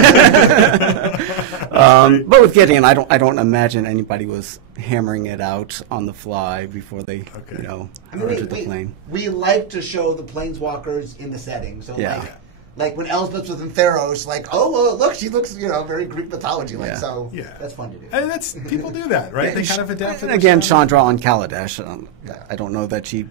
But with Gideon, I don't imagine anybody was hammering it out on the fly before they entered the plane. We like to show the planeswalkers in the setting. So yeah. Like when Elspeth was in Theros, look, she looks, very Greek mythology like. Yeah. So that's fun to do. And people do that, right? They kind of adapt to it. And again, Chandra on Kaladesh. I don't know that she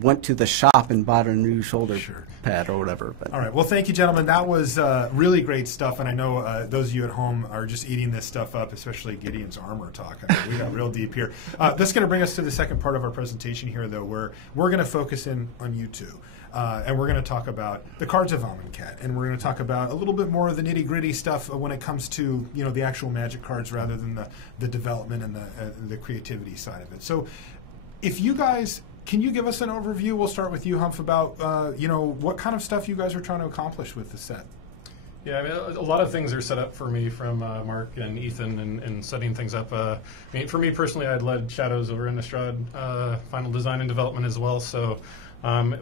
went to the shop and bought a new shoulder pad or whatever. But. All right. Well, thank you, gentlemen. That was really great stuff, and I know those of you at home are just eating this stuff up, especially Gideon's armor talk. I mean, we got real deep here. That's going to bring us to the second part of our presentation here, though, where we're going to focus in on you two. And we're going to talk about the cards of Amonkhet, and we're going to talk about a little bit more of the nitty-gritty stuff when it comes to the actual Magic cards rather than the development and the creativity side of it. So, if you guys can you give us an overview? We'll start with you, Humph, about what kind of stuff you guys are trying to accomplish with the set. Yeah, I mean, a lot of things are set up for me from Mark and Ethan and setting things up. I mean, for me personally, I'd led Shadows over Innistrad final design and development as well. So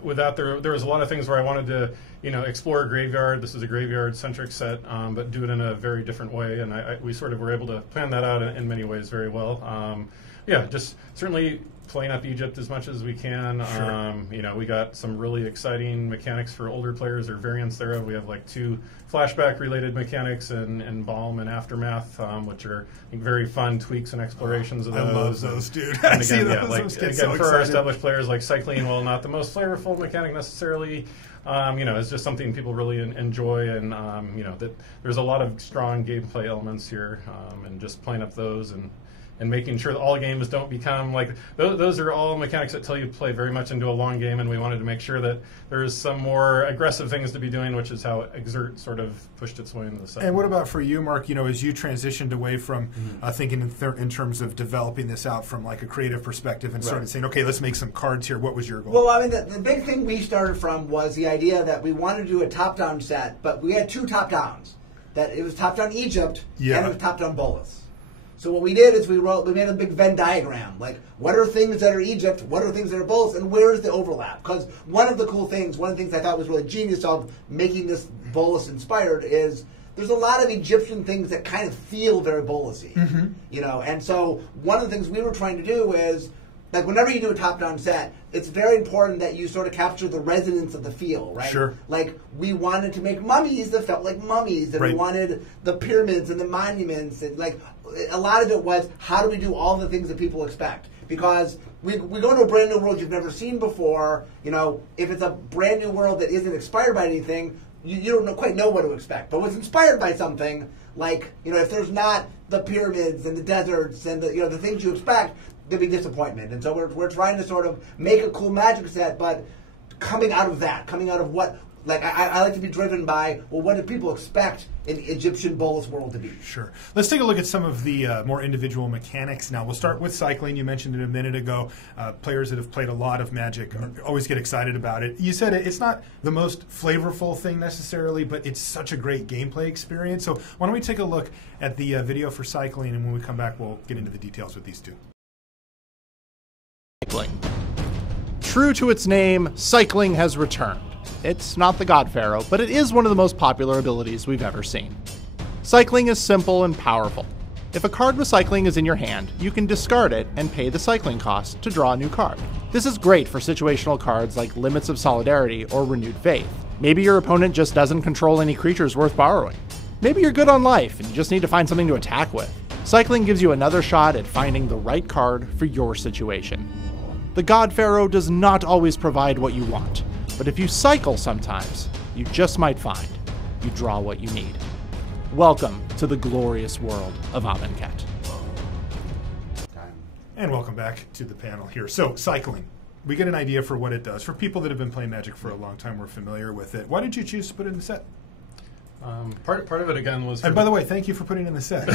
with that, there was a lot of things where I wanted to explore a graveyard. This is a graveyard-centric set, but do it in a very different way. And we sort of were able to plan that out in many ways very well. Yeah, just certainly playing up Egypt as much as we can. Sure. We got some really exciting mechanics for older players or variants thereof. We have like 2 flashback-related mechanics in Embalm and Aftermath, which are very fun tweaks and explorations of those. I love those, dude. And I see again, those. again, for our established players, like cycling, while not the most flavorful mechanic necessarily, it's just something people really enjoy, and that there's a lot of strong gameplay elements here, and just playing up those and making sure that all games don't become like those are all mechanics that tell you to play very much into a long game, and we wanted to make sure that there's some more aggressive things to be doing, which is how Exert sort of pushed its way into the set. And what about for you, Mark? As you transitioned away from thinking in terms of developing this out from like a creative perspective and started saying, okay, let's make some cards here. What was your goal? Well, I mean, the big thing we started from was the idea that we wanted to do a top-down set, but we had 2 top-downs. That it was top-down Egypt and it was top-down Bolas. So what we did is we made a big Venn diagram. Like, what are things that are Egypt? What are things that are Bolas? And where is the overlap? Because one of the things I thought was really genius of making this Bolas inspired is there's a lot of Egyptian things that kind of feel very Bolas-y. And so one of the things we were trying to do is, like, whenever you do a top-down set, it's very important that you sort of capture the resonance of the feel, right? Sure. Like, we wanted to make mummies that felt like mummies, and we wanted the pyramids and the monuments, and, like, a lot of it was, how do we do all the things that people expect? Because we go to a brand new world you've never seen before. If it's a brand new world that isn't inspired by anything, you don't quite know what to expect. But what's inspired by something, like, if there's not the pyramids and the deserts and the things you expect, there'll be disappointment. And so we're trying to sort of make a cool Magic set, but coming out of what, like, I like to be driven by, well, what do people expect an Egyptian Bolas world to be? Sure. Let's take a look at some of the more individual mechanics now. We'll start with cycling. You mentioned it a minute ago. Players that have played a lot of Magic always get excited about it. You said it's not the most flavorful thing necessarily, but it's such a great gameplay experience. So why don't we take a look at the video for cycling, and when we come back, we'll get into the details with these two. Cycling. True to its name, cycling has returned. It's not the God Pharaoh, but it is one of the most popular abilities we've ever seen. Cycling is simple and powerful. If a card with cycling is in your hand, you can discard it and pay the cycling cost to draw a new card. This is great for situational cards like Limits of Solidarity or Renewed Faith. Maybe your opponent just doesn't control any creatures worth borrowing. Maybe you're good on life and you just need to find something to attack with. Cycling gives you another shot at finding the right card for your situation. The God Pharaoh does not always provide what you want, but if you cycle sometimes, you just might find you draw what you need. Welcome to the glorious world of Amonkhet. And welcome back to the panel here. So, cycling. We get an idea for what it does. For people that have been playing Magic for a long time, we're familiar with it. Why did you choose to put it in the set? Part of it, again, was... And by the way, thank you for putting it in the set.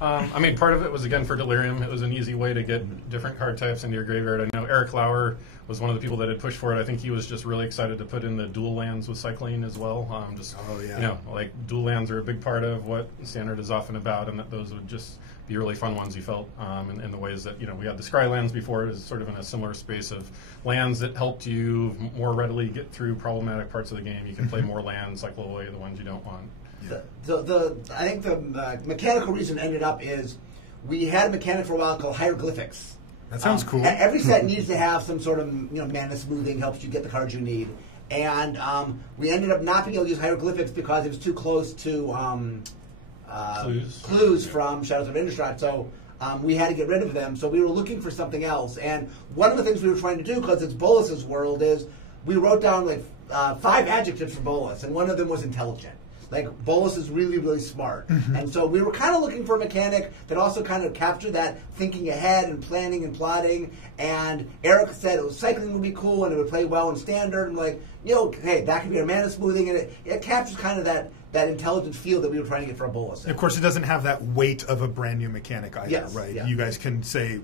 I mean, part of it was, again, for Delirium. It was an easy way to get different card types into your graveyard. I know Eric Lauer was one of the people that had pushed for it. I think he was just really excited to put in the dual lands with cycling as well. Like, dual lands are a big part of what Standard is often about, and that those would just be really fun ones, you felt, in the ways that, we had the Scry lands before. It was sort of in a similar space of lands that helped you more readily get through problematic parts of the game. You can play more lands, cycle away the ones you don't want. I think the mechanical reason ended up is we had a mechanic for a while called hieroglyphics. That sounds cool. Every set needs to have some sort of mana smoothing, helps you get the cards you need. And we ended up not being able to use hieroglyphics because it was too close to clues from Shadows of Innistrad. So we had to get rid of them, so we were looking for something else. And one of the things we were trying to do, because it's Bolas's world, is we wrote down like 5 adjectives for Bolas, and one of them was intelligent. Like, Bolas is really, really smart. And so we were kind of looking for a mechanic that also kind of captured that thinking ahead and planning and plotting. And Eric said cycling would be cool and it would play well in standard. And like, hey, that could be a mana smoothing. And it captures kind of that intelligent feel that we were trying to get for a Bolas. Of course, it doesn't have that weight of a brand new mechanic either, right? Yeah. You guys can say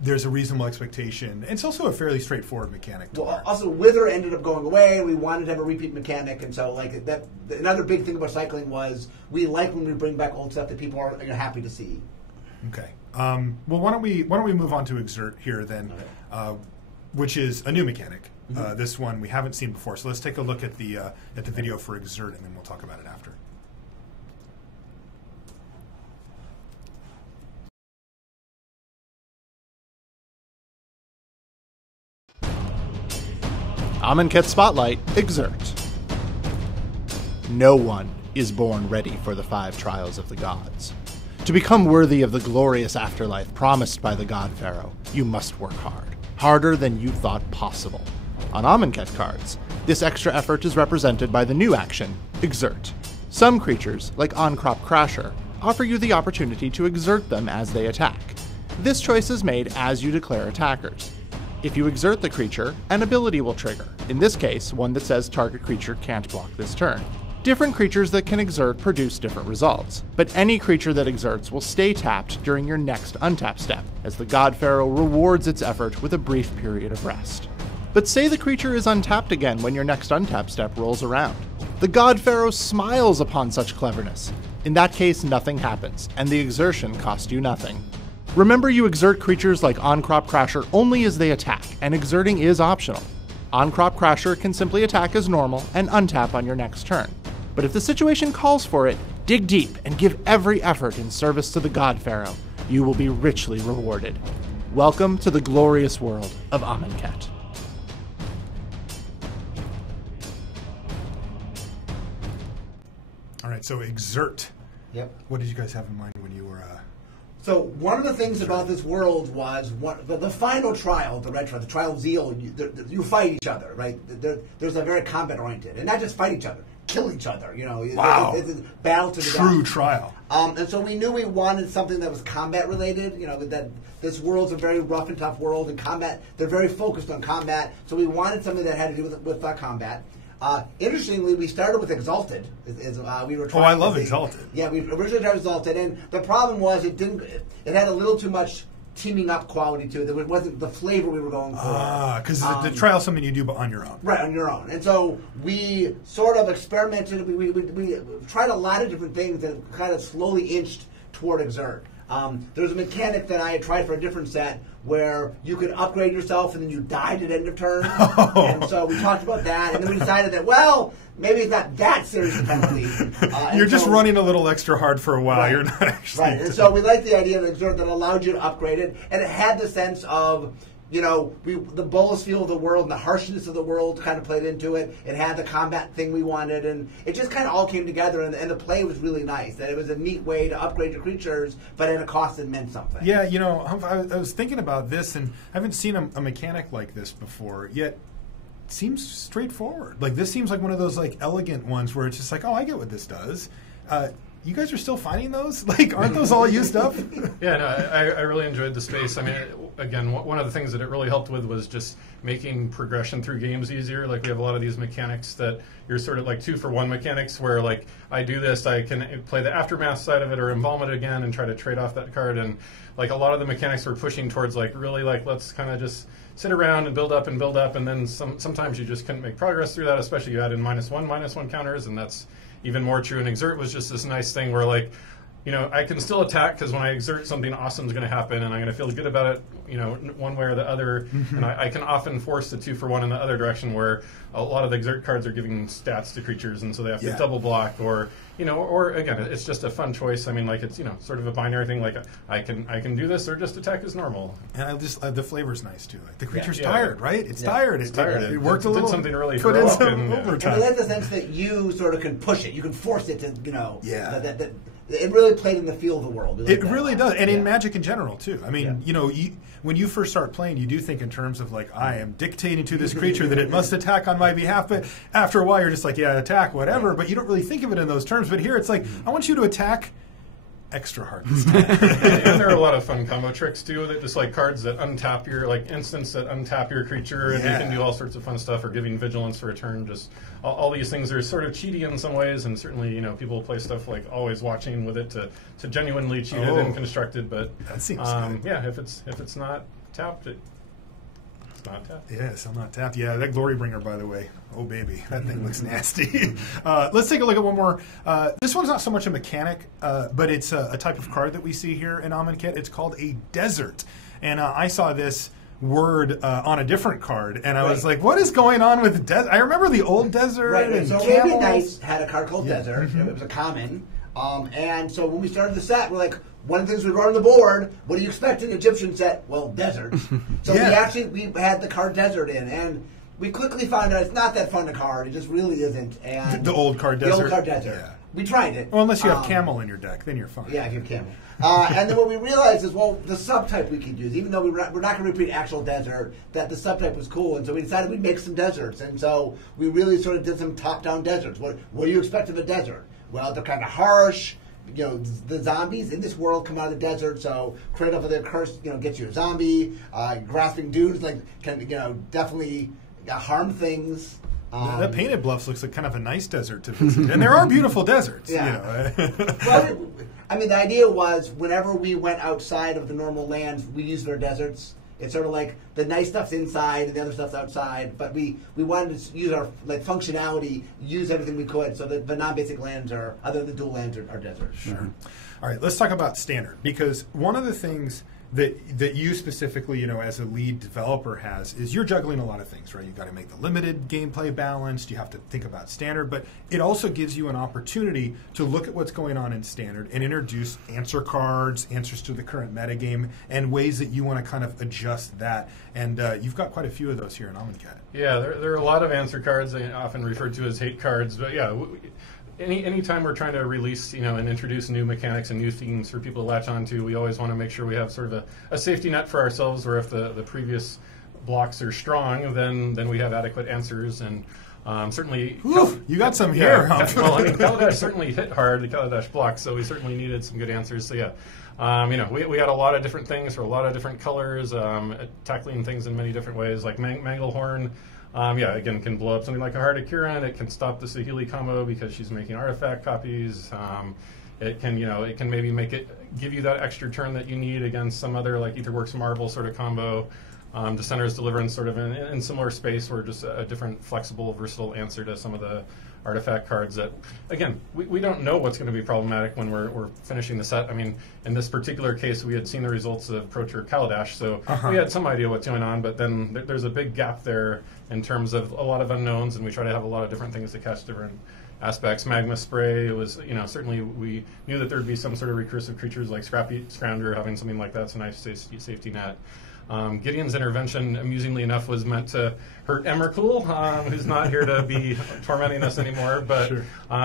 there's a reasonable expectation. It's also a fairly straightforward mechanic to learn. Also, Wither ended up going away. We wanted to have a repeat mechanic, and so like that. Another big thing about cycling was we like when we bring back old stuff that people are happy to see. Okay. Well, why don't we move on to Exert here then, which is a new mechanic. This one we haven't seen before. So let's take a look at the video for Exert, and then we'll talk about it after. Amonkhet Spotlight, Exert. No one is born ready for the 5 trials of the gods. To become worthy of the glorious afterlife promised by the God Pharaoh, you must work hard. Harder than you thought possible. On Amonkhet cards, this extra effort is represented by the new action, Exert. Some creatures, like Oncrop Crasher, offer you the opportunity to exert them as they attack. This choice is made as you declare attackers. If you exert the creature, an ability will trigger, in this case, one that says target creature can't block this turn. Different creatures that can exert produce different results, but any creature that exerts will stay tapped during your next untap step, as the God Pharaoh rewards its effort with a brief period of rest. But say the creature is untapped again when your next untap step rolls around. The God Pharaoh smiles upon such cleverness. In that case, nothing happens, and the exertion cost you nothing. Remember, you exert creatures like Oncrop Crasher only as they attack, and exerting is optional. Oncrop Crasher can simply attack as normal and untap on your next turn. But if the situation calls for it, dig deep and give every effort in service to the God Pharaoh. You will be richly rewarded. Welcome to the glorious world of Amonkhet. All right, so Exert. Yep. What did you guys have in mind when you were... So one of the things about this world was the final trial, the red trial, the trial of zeal. You fight each other, right? There's a very combat oriented, and not just fight each other, kill each other. Wow, it's a battle to the true death. Trial. And so we knew we wanted something that was combat related. That this world's a very rough and tough world, and combat. They're very focused on combat. So we wanted something that had to do with combat. Interestingly, we started with Exalted. We were trying I love Exalted. Yeah, we originally tried Exalted, and the problem was it had a little too much teaming up quality to it. It wasn't the flavor we were going for. Because the trial is something you do on your own. Right, on your own. And so we sort of experimented. We tried a lot of different things that kind of slowly inched toward Exert. There's a mechanic that I had tried for a different set where you could upgrade yourself and then you died at end of turn. And so we talked about that, and then we decided that, well, maybe it's not that serious a penalty. You're just running a little extra hard for a while. Right, you're not actually... Right, and so we liked the idea of Exert that allowed you to upgrade it, and it had the sense of... the Bolas feel of the world and the harshness of the world kind of played into it. It had the combat thing we wanted, and it just kind of all came together, and the play was really nice. That it was a neat way to upgrade your creatures, but at a cost that meant something. Yeah, I was thinking about this, and I haven't seen a mechanic like this before, yet it seems straightforward. Like, this seems like one of those, like, elegant ones where it's just like, oh, I get what this does. You guys are still finding those? Like, aren't those all used up? Yeah, no, I really enjoyed the space. I mean, again, one of the things that it really helped with was just making progression through games easier. Like, we have a lot of these mechanics that you're sort of like 2-for-1 mechanics where, like, I do this, I can play the Aftermath side of it or Embalm it again and try to trade off that card. And, like, a lot of the mechanics were pushing towards, like, really, like, let's kind of just sit around and build up, and then sometimes you just couldn't make progress through that, especially you add in -1/-1 counters, and that's even more true. And Exert was just this nice thing where, like, I can still attack because when I exert, something awesome is going to happen, and I'm going to feel good about it, one way or the other. And I can often force the 2-for-1 in the other direction, where a lot of the exert cards are giving stats to creatures, and so they have to double block, or again, it's just a fun choice. I mean, like, it's sort of a binary thing. Like, I can do this or just attack as normal. And the flavor's nice too. Like, the creature's tired, right? It's tired. It's tired. It worked a little. Did something really put in heroic some overtime. And it has the sense that you sort of can push it. You can force it to, it really played in the feel of the world. It really does, and in Magic in general too. I mean, you know, when you first start playing, you do think in terms of like, I am dictating to this creature that it must attack on my behalf. But after a while, you're just like, yeah, attack, whatever. But you don't really think of it in those terms. But here, it's like, I want you to attack extra hard this time. And there are a lot of fun combo tricks too. That just like cards that untap your instants that untap your creature, and you can do all sorts of fun stuff, or giving vigilance for a turn. Just all these things are sort of cheaty in some ways, and certainly people play stuff like always watching with it to genuinely cheat it and construct it. But that seems good. Yeah, if it's not tapped, it's not tapped. Yeah, it's still not tapped. Yeah, that Glorybringer, by the way. Oh, baby. That thing looks nasty. Let's take a look at one more. This one's not so much a mechanic, but it's a type of card that we see here in Amonkhet. It's called a Desert. And I saw this word on a different card, and I was like, what is going on with Desert? I remember the old Desert. Right, and so Camels. Knights had a card called Desert. It was a common. And so when we started the set, we're like, one of the things we wrote on the board, what do you expect in an Egyptian set? Well, Desert. So we had the card Desert in, and we quickly found out it's not that fun a card. It just really isn't. And the old card Desert? The old card Desert. Yeah. We tried it. Well, unless you have Camel in your deck, then you're fine. Yeah, if you have Camel. And then what we realized is, well, the subtype we could use, even though we're not going to repeat actual Desert, that the subtype was cool, and so we decided we'd make some Deserts. And so we really sort of did some top-down Deserts. What do you expect of a Desert? Well, they're kind of harsh. The zombies in this world come out of the desert, so Cradle of the Curse, gets you a zombie. Grasping Dudes, can definitely harm things. That Painted Bluffs looks like kind of a nice desert to visit, and there are beautiful deserts. Yeah. Well, I mean, the idea was whenever we went outside of the normal lands, we used their deserts. It's sort of like the nice stuff's inside and the other stuff's outside, but we wanted to use our functionality, use everything we could, so that the non-basic lands other than the dual lands are deserts. Sure. All right, let's talk about Standard, because one of the things that you specifically, as a lead developer is you're juggling a lot of things, right? You've got to make the limited gameplay balanced. You have to think about Standard, but it also gives you an opportunity to look at what's going on in Standard and introduce answer cards, answers to the current metagame, and ways that you want to kind of adjust that. And you've got quite a few of those here in Amonkhet. Yeah, there are a lot of answer cards, often referred to as hate cards, but yeah. Anytime we're trying to release, and introduce new mechanics and new themes for people to latch onto, we always want to make sure we have sort of a safety net for ourselves, where if the previous blocks are strong, then we have adequate answers. And certainly, you got some here. Well, I mean, Kaladesh certainly hit hard, the Kaladesh block, so we certainly needed some good answers. So yeah, we had a lot of different things for a lot of different colors, tackling things in many different ways, like Manglehorn. Again, can blow up something like a Heart of Kiran. It can stop the Saheeli combo because she's making artifact copies. It can maybe give you that extra turn that you need against some other like Aetherworks Marvel sort of combo. Dissenter's Deliverance sort of in similar space, or just a different flexible, versatile answer to some of the artifact cards that, again, we don't know what's going to be problematic when we're finishing the set. I mean, in this particular case, we had seen the results of Pro-Tour Kaladesh, so we had some idea what's going on, but then there's a big gap there in terms of a lot of unknowns, and we try to have a lot of different things to catch different aspects. Magma Spray, it was, certainly we knew that there would be some sort of recursive creatures like Scrappy Scrounger, having something like that's a nice safety net. Gideon's Intervention, amusingly enough, was meant to hurt Emrakul, who's not here to be tormenting us anymore. But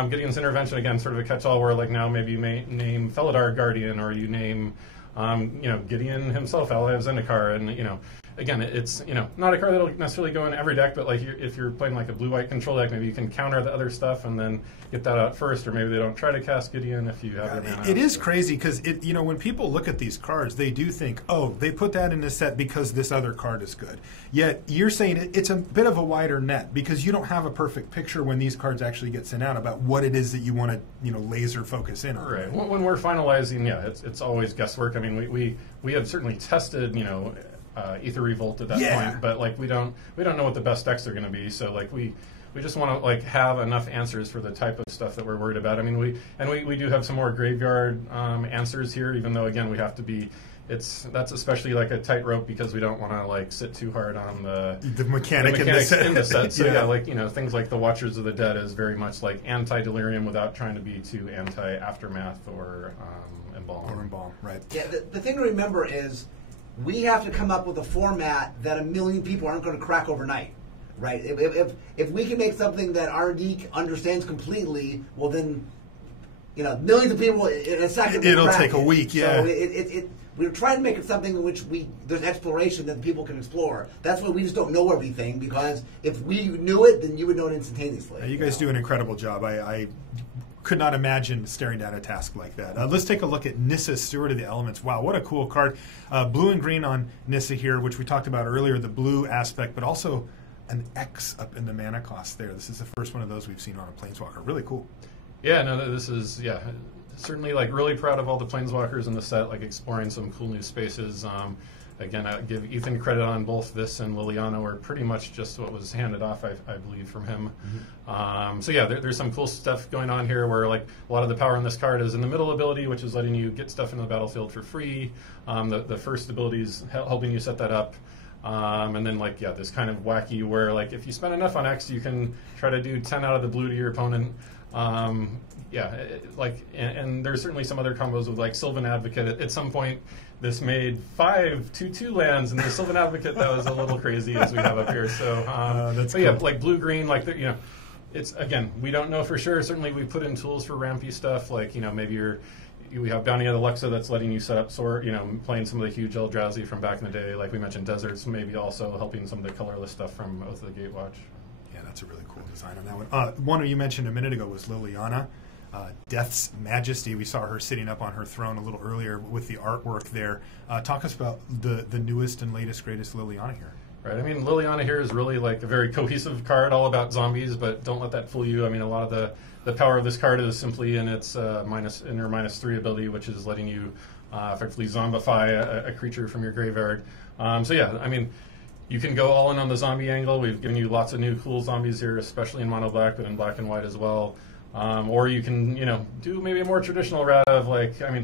Gideon's Intervention, again, sort of a catch-all where, like, now maybe you may name Felidar Guardian, or you name, Gideon himself, Ally of Zendikar, and, again, it's not a card that'll necessarily go in every deck, but like if you're playing like a blue-white control deck, maybe you can counter the other stuff and then get that out first, or maybe they don't try to cast Gideon if you have their mana. It is crazy because when people look at these cards, they do think, oh, they put that in this set because this other card is good. Yet you're saying it's a bit of a wider net because you don't have a perfect picture when these cards actually get sent out about what it is that you want to laser focus in on. Right. When we're finalizing, it's always guesswork. I mean, we have certainly tested Aether Revolt at that point, but like we don't know what the best decks are going to be. So like we just want to like have enough answers for the type of stuff that we're worried about. I mean, we do have some more graveyard answers here, even though again we have to be. That's especially like a tightrope because we don't want to like sit too hard on the mechanics in the set. So things like the Watchers of the Dead is very much like anti-Delirium without trying to be too anti-Aftermath or Embalm. Right. Yeah. The thing to remember is, we have to come up with a format that 1 million people aren't going to crack overnight, right? If we can make something that R&D understands completely, well then millions of people in a second. It'll take a week, yeah. So we're trying to make it something in which there's exploration that people can explore. That's why we just don't know everything, because if we knew it, then you would know it instantaneously. You guys do an incredible job. I could not imagine staring down a task like that. Let's take a look at Nissa, Steward of the Elements. Wow, what a cool card. Blue and green on Nissa here, which we talked about earlier, the blue aspect, but also an X up in the mana cost there. This is the first one of those we've seen on a Planeswalker. Really cool. Yeah, no, this is, certainly really proud of all the Planeswalkers in the set, exploring some cool new spaces. Again, I give Ethan credit on both this and Liliana were pretty much just what was handed off, I believe, from him. Mm-hmm. There's some cool stuff going on here where a lot of the power in this card is in the middle ability, which is letting you get stuff into the battlefield for free. The first ability is helping you set that up. And then this kind of wacky where if you spend enough on X, you can try to do 10 out of the blue to your opponent. And there's certainly some other combos with Sylvan Advocate. At some point, this made 5 2/2 lands, and the Sylvan Advocate, that was a little crazy as we have up here. So, that's cool. Blue green, it's again, we don't know for sure. Certainly, we put in tools for rampy stuff, maybe we have Bounty of the Luxa that's letting you set up playing some of the huge Eldrazi from back in the day, like we mentioned, Deserts, maybe also helping some of the colorless stuff from Oath of the Gatewatch. Yeah, that's a really cool design on that one. One you mentioned a minute ago was Liliana. Death's Majesty. We saw her sitting up on her throne a little earlier with the artwork there. Talk us about the newest and latest, greatest Liliana here. Right. I mean, Liliana here is really a very cohesive card, all about zombies, but don't let that fool you. I mean, a lot of the power of this card is simply in its -3 ability, which is letting you effectively zombify a creature from your graveyard. You can go all in on the zombie angle. We've given you lots of new cool zombies here, especially in mono black, but in black and white as well. Or you can, do maybe a more traditional route of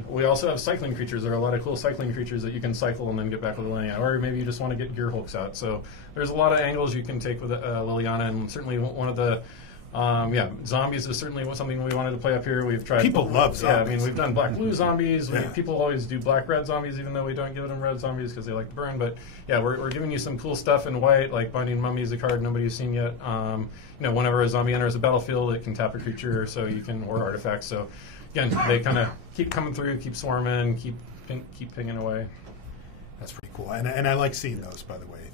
we also have cycling creatures. There are a lot of cool cycling creatures that you can cycle and then get back with Liliana. Or maybe you just want to get Gear Hulks out. So there's a lot of angles you can take with Liliana, and certainly one of the zombies is certainly something we wanted to play up here. We've tried. People love zombies. We've done black-blue zombies. People always do black-red zombies, even though we don't give them red zombies because they like to burn. But we're giving you some cool stuff in white, like Binding Mummy is a card nobody's seen yet. Whenever a zombie enters a battlefield, it can tap a creature, or artifacts. So again, they kind of keep coming through, keep swarming, keep pinging away. That's pretty cool, and I like seeing those, by the way,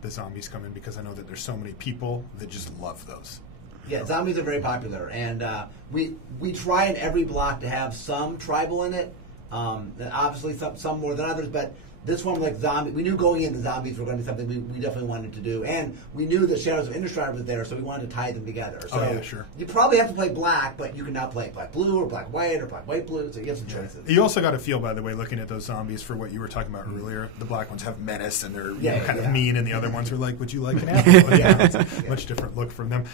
the zombies come in, because I know that there's so many people that just love those. Yeah, zombies are very popular, and we try in every block to have some tribal in it. Obviously, some more than others, but this one, zombie, we knew going in the zombies were going to be something we definitely wanted to do, and we knew the Shadows of Innistrad was there, so we wanted to tie them together. So sure. You probably have to play black, but you can now play black blue or black white or black white blue. So you have some choices. You also got a feel, by the way, looking at those zombies, for what you were talking about earlier. The black ones have menace and they're kind of mean, and the other ones are like, "Would you like an apple?" It's a much different look from them.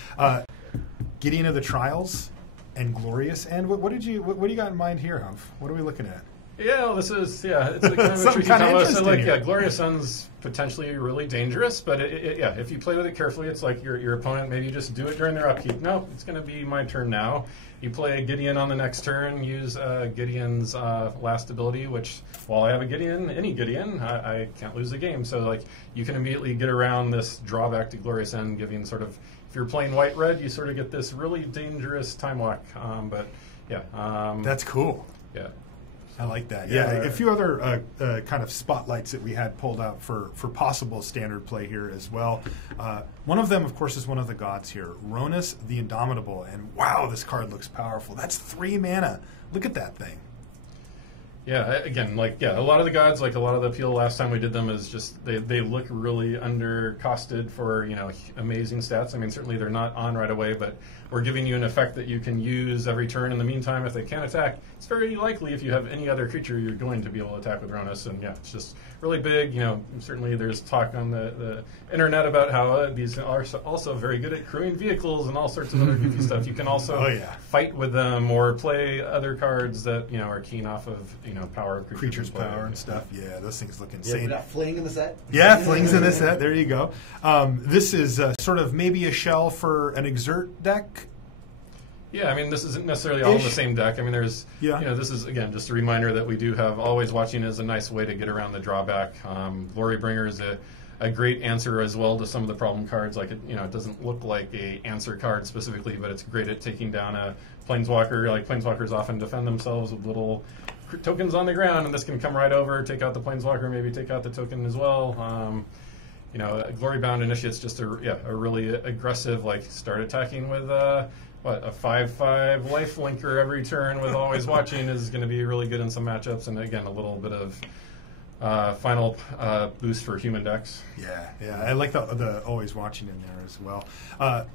Gideon of the Trials and Glorious End. What do you got in mind here, Humph? What are we looking at? Yeah, it's a kind of a tricky combo. So Glorious End's potentially really dangerous, but if you play with it carefully, it's like your opponent, maybe you just do it during their upkeep. No, it's going to be my turn now. You play a Gideon on the next turn, use Gideon's last ability, which, while I have a Gideon, any Gideon, I can't lose the game. So you can immediately get around this drawback to Glorious End, giving sort of, if you're playing white-red, you sort of get this really dangerous time lock. That's cool. Yeah. I like that. Yeah, a few other kind of spotlights that we had pulled out for possible standard play here as well. One of them, of course, is one of the gods here, Ronus the Indomitable. And wow, this card looks powerful. That's 3 mana. Look at that thing. Yeah, again, a lot of the gods, a lot of the appeal last time we did them is just they look really under-costed for, amazing stats. I mean, certainly they're not on right away, but we're giving you an effect that you can use every turn. In the meantime, if they can't attack, it's very likely if you have any other creature, you're going to be able to attack with Ronus. And it's just really big. Certainly there's talk on the internet about how these are also very good at crewing vehicles and all sorts of other goofy stuff. You can also fight with them or play other cards that, are keen off of, power of creatures' power and stuff. Yeah, those things look insane. Yeah, we got Fling in the set. Yeah, Fling's in the set. There you go. This is sort of maybe a shell for an Exert deck. Yeah, I mean, this isn't necessarily all in the same deck. I mean, there's, this is, again, just a reminder that we do have Always Watching is a nice way to get around the drawback. Glorybringer is a great answer as well to some of the problem cards. Like it doesn't look like a answer card specifically, but it's great at taking down a planeswalker. Like planeswalkers often defend themselves with little tokens on the ground, and this can come right over, take out the planeswalker, maybe take out the token as well. Glory-bound Initiate's just a really aggressive, like, start attacking with a 5/5 life linker every turn with always watching is going to be really good in some matchups, and again, a little bit of final boost for human decks. Yeah, I like the always watching in there as well.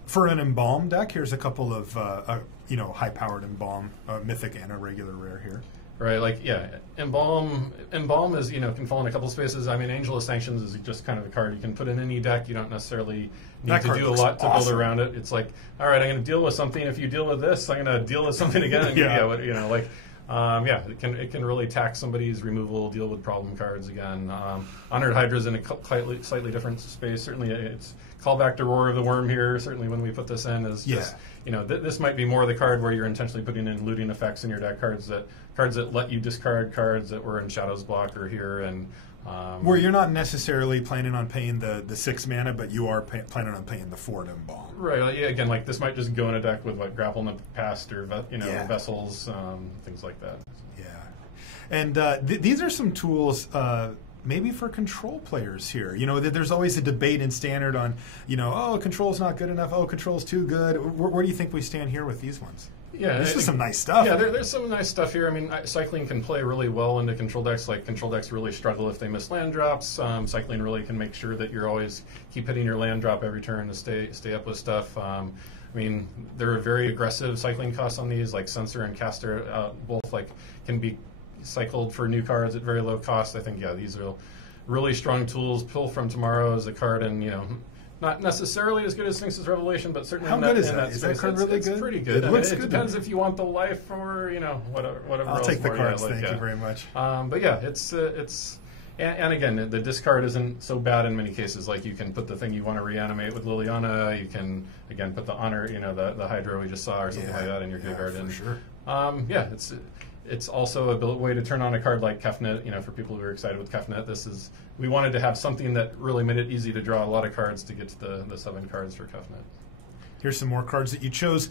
For an Embalm deck, here's a couple of high-powered Embalm, mythic and a regular rare here. Right, Embalm is, can fall in a couple spaces. I mean, Angel of Sanctions is just kind of a card you can put in any deck. You don't necessarily need to do a lot to build around it. It's like, all right, I'm going to deal with something. If you deal with this, I'm going to deal with something again. And it can really tax somebody's removal, deal with problem cards again. Honored Hydra's in a slightly different space. Certainly, it's callback to Roar of the Worm here. Certainly, when we put this in, is just this might be more the card where you're intentionally putting in looting effects in your deck, cards that let you discard cards that were in Shadow's Block or here, and where you're not necessarily planning on paying the 6 mana, but you are planning on paying the 4 to Embalm. Right. Again, like this might just go in a deck with Grapple in the Past or Vessels, things like that. Yeah, and these are some tools. Maybe for control players here. There's always a debate in Standard on, control's not good enough. Oh, control's too good. Where do you think we stand here with these ones? Yeah, this is some nice stuff. Yeah, there's some nice stuff here. I mean, cycling can play really well into control decks. Like control decks really struggle if they miss land drops. Cycling really can make sure that you're always keep hitting your land drop every turn to stay up with stuff. I mean, there are very aggressive cycling costs on these, like Censor and Caster, both can be cycled for new cards at very low cost. I think these are really strong tools. Pull from Tomorrow is a card, and not necessarily as good as Sphinx's Revelation, but certainly how good is that? Is that card really good? It's pretty good. It depends if you want the life or whatever. I'll else take the for cards. you. Thank you very much. But yeah, it's and again, the discard isn't so bad in many cases. Like you can put the thing you want to reanimate with Liliana. You can again put the Honor, the Hydra we just saw or something like that in your graveyard. For sure. It's also a way to turn on a card like Kefnet. For people who are excited with Kefnet, we wanted to have something that really made it easy to draw a lot of cards to get to the 7 cards for Kefnet. Here's some more cards that you chose.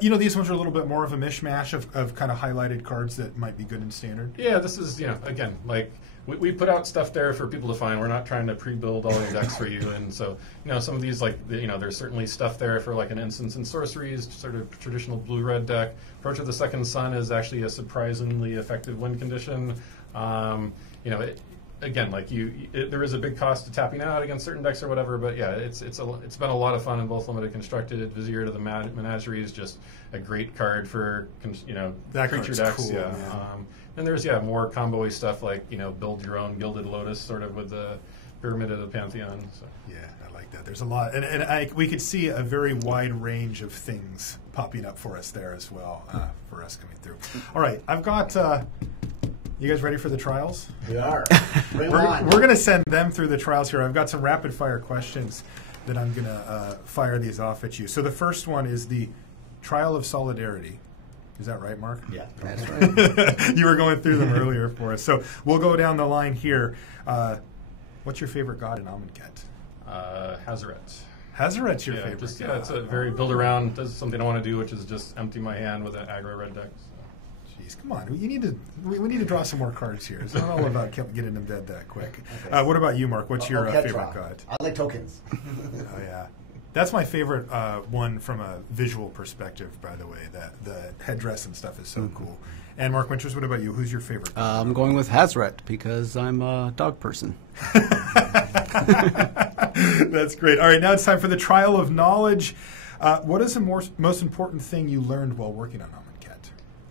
These ones are a little bit more of a mishmash of kind of highlighted cards that might be good in Standard. Yeah, this is, again, like we put out stuff there for people to find. We're not trying to pre-build all your decks for you. And so, some of these, there's certainly stuff there for like an Instants and Sorceries, sort of traditional blue-red deck. Approach of the Second Sun is actually a surprisingly effective win condition. Again, there is a big cost to tapping out against certain decks or whatever, but yeah, it's been a lot of fun in both limited constructed. Vizier to the Menagerie is just a great card for that creature decks. Cool, yeah. And there's more combo-y stuff like build your own Gilded Lotus sort of with the Pyramid of the Pantheon. So. Yeah, I like that. There's a lot, and we could see a very wide range of things popping up for us there as well for us coming through. All right, I've got. You guys ready for the trials? We are. We're going to send them through the trials here. I've got some rapid-fire questions that I'm going to fire these off at you. So the first one is the Trial of Solidarity. Is that right, Mark? Yeah, that's right. You were going through them earlier for us. So we'll go down the line here. What's your favorite god in Amonkhet? Hazaret. Hazaret's your favorite god. It's a very build-around, does something I want to do, which is just empty my hand with an aggro red deck. Come on, we need to draw some more cards here. It's not all about getting them dead that quick. Okay. What about you, Mark? What's your favorite god? I like tokens. Oh yeah, that's my favorite one from a visual perspective. By the way, the headdress and stuff is so cool. And Mark Winters, what about you? Who's your favorite? I'm going with Hazaret because I'm a dog person. That's great. All right, now it's time for the Trial of Knowledge. What is the most important thing you learned while working on Amonkhet?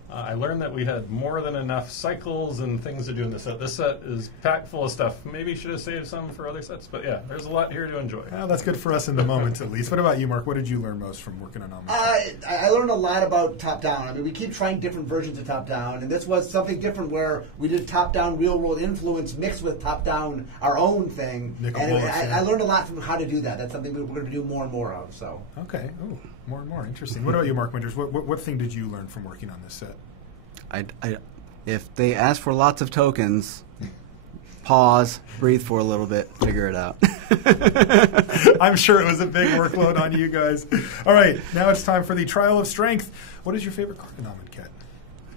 I learned that we had more than enough cycles and things to do in this set. This set is packed full of stuff. Maybe should have saved some for other sets, but yeah, there's a lot here to enjoy. Well, that's good for us in the moment, at least. What about you, Mark? What did you learn most from working on Amonkhet? I learned a lot about top-down. I mean, we keep trying different versions of top-down, and this was something different where we did top-down real-world influence mixed with top-down our own thing. I learned a lot from how to do that. That's something we're going to do more and more of. So okay. Ooh, more and more. Interesting. What about you, Mark Winters? What thing did you learn from working on this set? If they ask for lots of tokens, pause, breathe for a little bit, figure it out. I'm sure it was a big workload on you guys. All right, now it's time for the Trial of Strength. What is your favorite card in Amonkhet?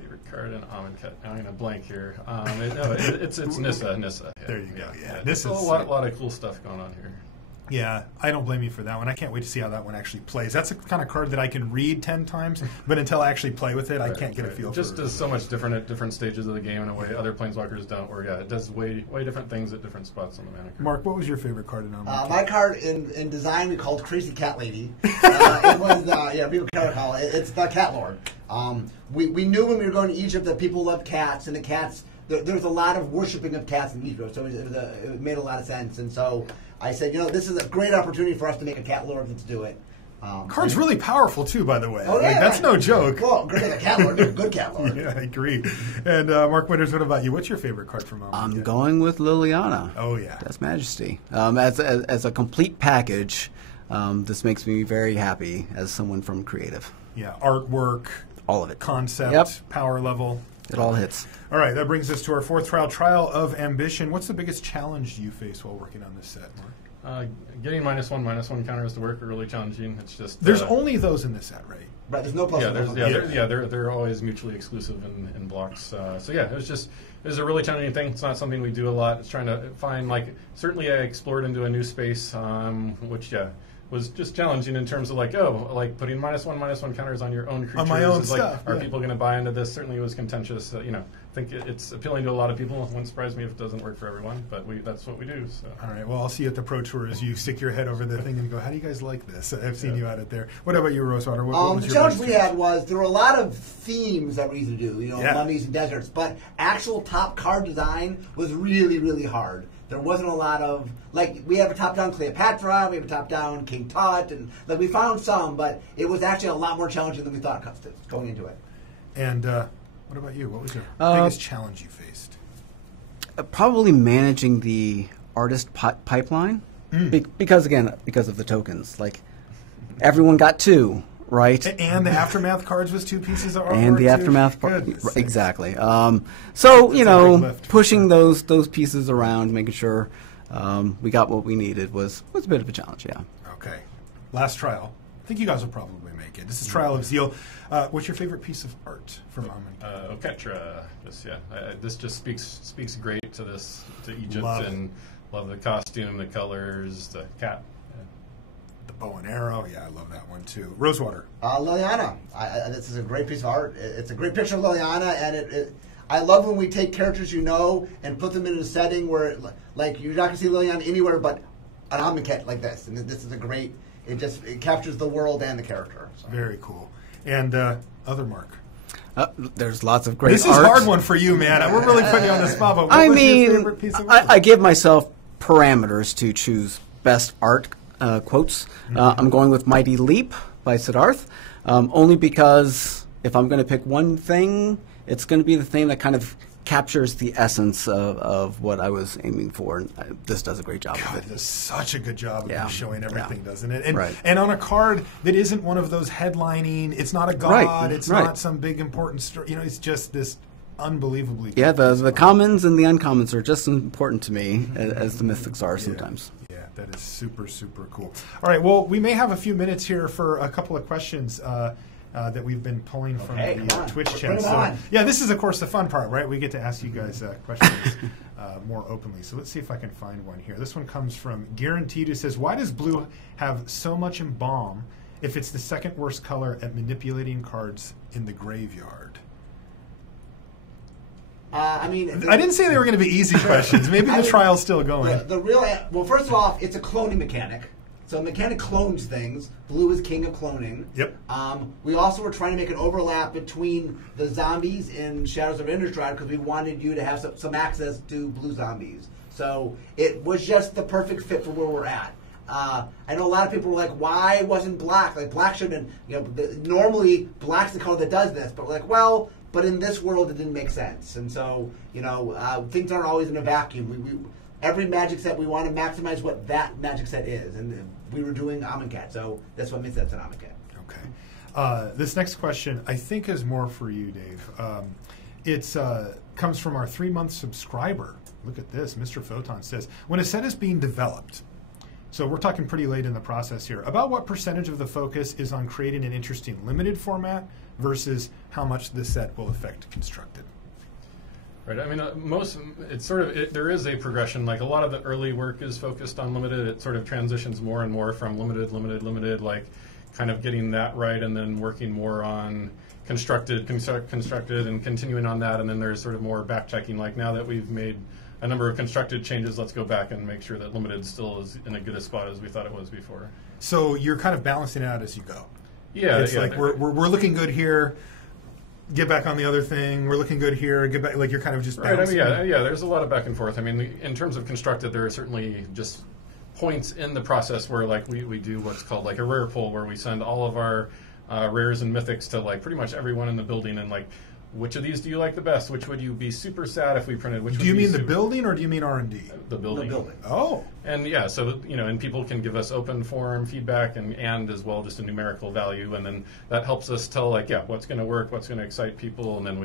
Favorite card in Amonkhet. I'm going to blank here. It's Nissa. Nissa. Yeah, there you go. Yeah, Nissa's a lot of cool stuff going on here. Yeah, I don't blame you for that one. I can't wait to see how that one actually plays. That's the kind of card that I can read 10 times, but until I actually play with it, I can't get a feel for it. It just does so much different at different stages of the game in a way other Planeswalkers don't, where it does way different things at different spots on the mana card. Mark, what was your favorite card in Amonkhet? My card in design we called Crazy Cat Lady. It was, people can recall it. It's the Cat Lord. We knew when we were going to Egypt that people loved cats, and the cats, there's a lot of worshipping of cats in Egypt, so it made a lot of sense. And so I said, this is a great opportunity for us to make a Cat Lord. Let's do it. Card's really powerful, too, by the way. Oh, yeah. That's no joke. Well, great, a Cat Lord. A good Cat Lord. Yeah, I agree. And Mark Winters, what about you? What's your favorite card from Amonkhet? I'm going with Liliana. Oh, yeah. That's Majesty. As a complete package, this makes me very happy as someone from creative. Yeah, artwork. All of it. Concept, power level. It all hits. All right, that brings us to our fourth Trial of Ambition. What's the biggest challenge you face while working on this set, Mark? Getting -1/-1 counters to work are really challenging. It's just there's only those in this set, right? Right, there's no plus. They're always mutually exclusive in blocks. It was a really challenging thing. It's not something we do a lot. It's trying to find certainly I explored into a new space, which was just challenging in terms of putting -1/-1 counters on your own creatures. On my own stuff. Are people going to buy into this? Certainly, it was contentious. I think it's appealing to a lot of people. It wouldn't surprise me if it doesn't work for everyone, but that's what we do. So. All right. Well, I'll see you at the Pro Tour as you stick your head over the thing and go, "How do you guys like this?" I've seen you out there. What about you, Rosewater? What was the your challenge we had was there were a lot of themes that were easy to do. Mummies and deserts, but actual top card design was really, really hard. There wasn't a lot of, we have a top-down Cleopatra, we have a top-down King Tut, and we found some, but it was actually a lot more challenging than we thought going into it. And what about you? What was your biggest challenge you faced? Probably managing the artist pipeline, because of the tokens. Everyone got 2. Right, and the Aftermath cards was 2 pieces of artwork. And the Aftermath, exactly. Pushing those pieces around, making sure we got what we needed was a bit of a challenge. Yeah. Okay, last trial. I think you guys will probably make it. This is Trial of Zeal. What's your favorite piece of art from Amonkhet? Oketra. This just speaks great to Egypt, and love the costume, the colors, the cat. Bow and arrow, I love that one too. Rosewater. Liliana. This is a great piece of art. It's a great picture of Liliana, and I love when we take characters and put them in a setting where you're not going to see Liliana anywhere but an Amonkhet like this. And this is a great. It captures the world and the character. So. Very cool. And other Mark. There's lots of great. This is a hard one for you, man. We're really putting you on the spot. But your favorite piece of art? I give myself parameters to choose best art. Quotes. I'm going with Mighty Leap by Siddharth, only because if I'm going to pick one thing, it's going to be the thing that kind of captures the essence of what I was aiming for. And this does a great job of it. It does such a good job of showing everything, doesn't it? And, and on a card that isn't one of those headlining, it's not a god, it's not some big important story. It's just this unbelievably good. Yeah, the commons and the uncommons are just as important to me as the mythics are sometimes. That is super, super cool. All right, well, we may have a few minutes here for a couple of questions that we've been pulling from the Twitch chat. So, this is, of course, the fun part, right? We get to ask you guys questions more openly. So let's see if I can find one here. This one comes from Guaranteed, who says, why does blue have so much Embalm if it's the second worst color at manipulating cards in the graveyard? I didn't say they were going to be easy questions. Maybe the trial's still going. Well, first of all, it's a cloning mechanic. So mechanic clones things. Blue is king of cloning. Yep. We also were trying to make an overlap between the zombies in Shadows of Innistrad because we wanted you to have some access to blue zombies. So it was just the perfect fit for where we're at. I know a lot of people were like, why wasn't black? Black shouldn't, normally black's the color that does this. But we're like, but in this world, it didn't make sense. And so, things aren't always in a vacuum. Every Magic set, we want to maximize what that Magic set is. And we were doing Amonkhet, so that's what makes sense in Amonkhet. Okay. This next question, I think, is more for you, Dave. It comes from our 3-month subscriber. Look at this. Mr. Photon says, when a set is being developed, So we're talking pretty late in the process here. About what percentage of the focus is on creating an interesting limited format versus how much the set will affect constructed? Right. I mean, it's sort of, there is a progression. Like a lot of the early work is focused on limited. It sort of transitions more and more from limited, like kind of getting that right, and then working more on constructed, and continuing on that. And then there's sort of more back checking. Like now that we've made a number of constructed changes, let's go back and make sure that limited still is in a good a spot as we thought it was before. So you're kind of balancing it out as you go. Yeah. It's like we're looking good here. Get back on the other thing. We're looking good here. Get back. Like you're kind of just balancing. Right. I mean, yeah. There's a lot of back and forth. I mean, in terms of constructed, there are certainly just points in the process where, like, we do what's called like a rare pull, where we send all of our rares and mythics to like pretty much everyone in the building, and like, which of these do you like the best? Which would you be super sad if we printed? Which do you mean the building or do you mean R&D? The building. The building. Oh. And yeah, so and people can give us open forum feedback and as well just a numerical value, and then that helps us tell like what's going to work, what's going to excite people, and then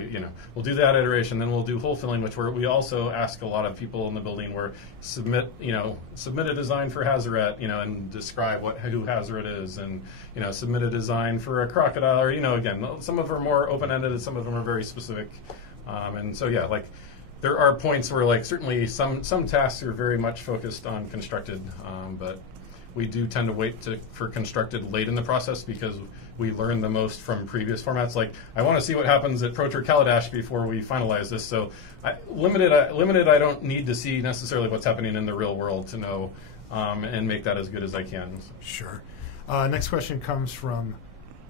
we'll do that iteration. Then we'll do whole filling, which we also ask a lot of people in the building where submit a design for Hazaret, and describe who Hazaret is, and submit a design for a crocodile, or again, some of them are more open ended and some of them are very specific, and so like. There are points where, like, certainly some tasks are very much focused on constructed, but we do tend to wait for constructed late in the process because we learn the most from previous formats. Like, I want to see what happens at Pro Tour Kaladesh before we finalize this. So, limited, I don't need to see necessarily what's happening in the real world to know and make that as good as I can. Sure. Next question comes from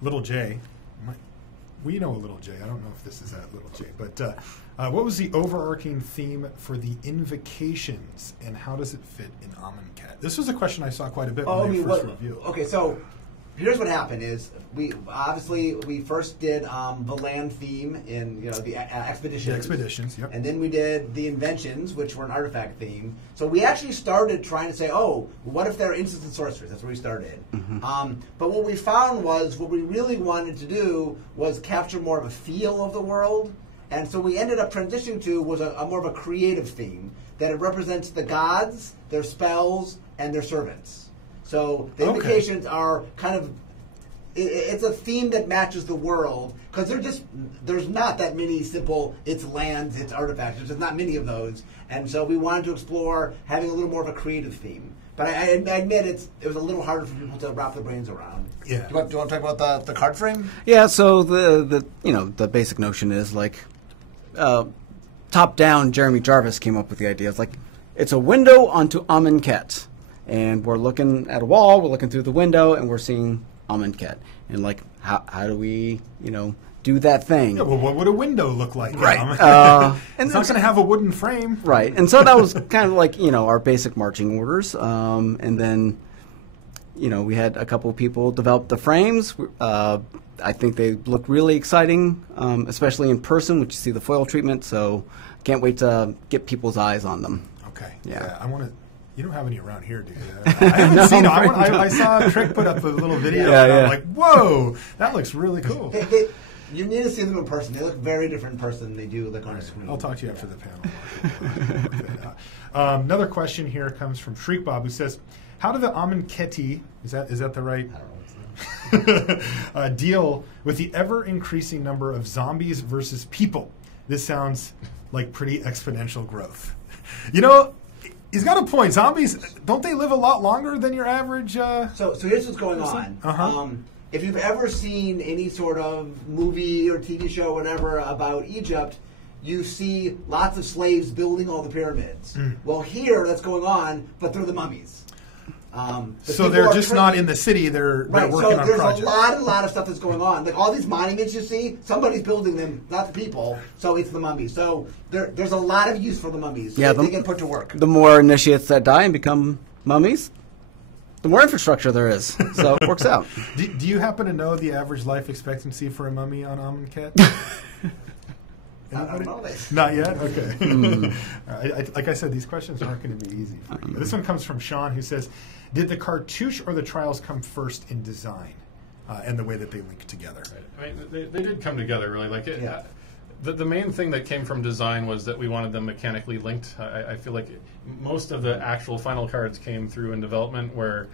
Little J. We know a Little J. I don't know if this is that Little J, but what was the overarching theme for the Invocations, and how does it fit in Amonkhet? This was a question I saw quite a bit when they first reviewed. Okay, so here's what happened: is we first did the land theme in the expeditions. The expeditions, yep. And then we did the inventions, which were an artifact theme. So we actually started trying to say, what if they're instants and sorceries? That's where we started. Mm-hmm. But what we found was what we really wanted to do was capture more of a feel of the world. And so we ended up transitioning to was a more of a creative theme, that it represents the gods, their spells, and their servants. So the Invocations are kind of, it's a theme that matches the world, because there's not that many simple, it's lands, it's artifacts, there's just not many of those. And so we wanted to explore having a little more of a creative theme. But I admit it was a little harder for people to wrap their brains around. Yeah. Do you want to talk about the card frame? Yeah, so the basic notion is like, top down, Jeremy Jarvis came up with the idea. It's like, it's a window onto Amonkhet. And we're looking at a wall, we're looking through the window, and we're seeing Amonkhet. And like, how do we, do that thing? Yeah, well, what would a window look like? Right. And it's not going to have a wooden frame. Right. And so that was kind of like, our basic marching orders. And then, we had a couple of people develop the frames. I think they look really exciting, especially in person, which you see the foil treatment. So can't wait to get people's eyes on them. Okay. Yeah. I want to. You don't have any around here, do you? I haven't seen them. I saw Trick put up a little video, and I'm like, whoa, that looks really cool. You need to see them in person. They look very different in person than they do on a screen. I'll talk to you after the panel. Another question here comes from Shriek Bob, who says, how do the Amonkheti, is that the right? I don't know. Deal with the ever-increasing number of zombies versus people? This sounds like pretty exponential growth. He's got a point. Zombies, don't they live a lot longer than your average? So here's what's going on. Uh-huh. If you've ever seen any sort of movie or TV show or whatever about Egypt, you see lots of slaves building all the pyramids. Well, here that's going on, but they're the mummies. So they're just not in the city, they're working on projects. So there's a lot of stuff that's going on. Like all these monuments you see, somebody's building them, not the people, so it's the mummies. So there's a lot of use for the mummies. Yeah, they get put to work. The more initiates that die and become mummies, the more infrastructure there is. So it works out. Do you happen to know the average life expectancy for a mummy on Amonkhet? I don't know this. Not yet? Okay. Like I said, these questions aren't going to be easy for you. This one comes from Sean, who says, did the cartouche or the trials come first in design and the way that they link together? Right. I mean, they did come together, really. Like The main thing that came from design was that we wanted them mechanically linked. I feel like most of the actual final cards came through in development where,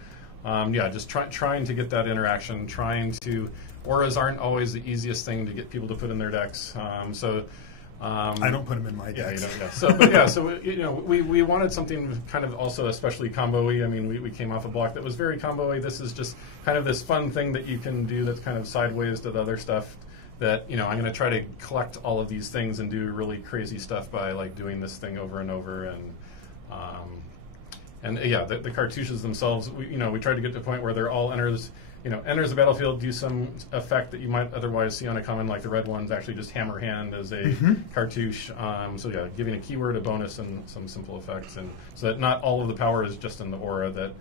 just trying to get that interaction, auras aren't always the easiest thing to get people to put in their decks. I don't put them in my decks. We wanted something kind of also especially combo-y. I mean, we came off a block that was very combo-y. This is just kind of this fun thing that you can do that's kind of sideways to the other stuff that, I'm going to try to collect all of these things and do really crazy stuff by, like, doing this thing over and over. The cartouches themselves, we tried to get to a point where they're all enters the battlefield, do some effect that you might otherwise see on a common, like the red ones actually just hammer hand as a cartouche. Giving a keyword a bonus and some simple effects, and so that not all of the power is just in the aura, that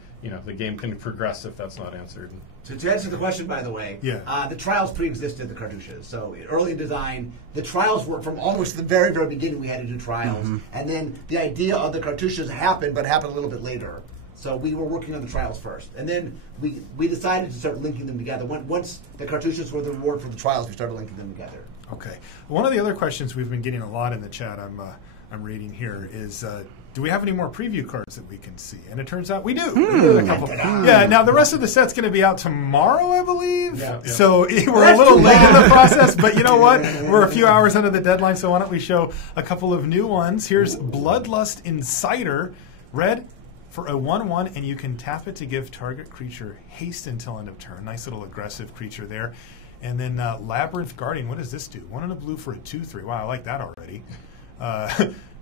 the game can progress if that's not answered. So to answer the question, by the way, the trials pre-existed the cartouches. So early in design, the trials were from almost the very, very beginning. We had to do trials, and then the idea of the cartouches happened, but happened a little bit later. So we were working on the trials first, and then we decided to start linking them together. Once the cartouches were the reward for the trials, we started linking them together. Okay. One of the other questions we've been getting a lot in the chat, I'm reading here, is do we have any more preview cards that we can see? And it turns out we do. A couple. Yeah. Now the rest of the set's going to be out tomorrow, I believe. Yeah. So we're a little late in the process, but you know what? We're a few hours under the deadline, so why don't we show a couple of new ones? Here's Bloodlust Inciter, red, for a 1/1, and you can tap it to give target creature haste until end of turn. Nice little aggressive creature there. And then Labyrinth Guardian, what does this do? 1 and a blue for a 2/3. Wow, I like that already.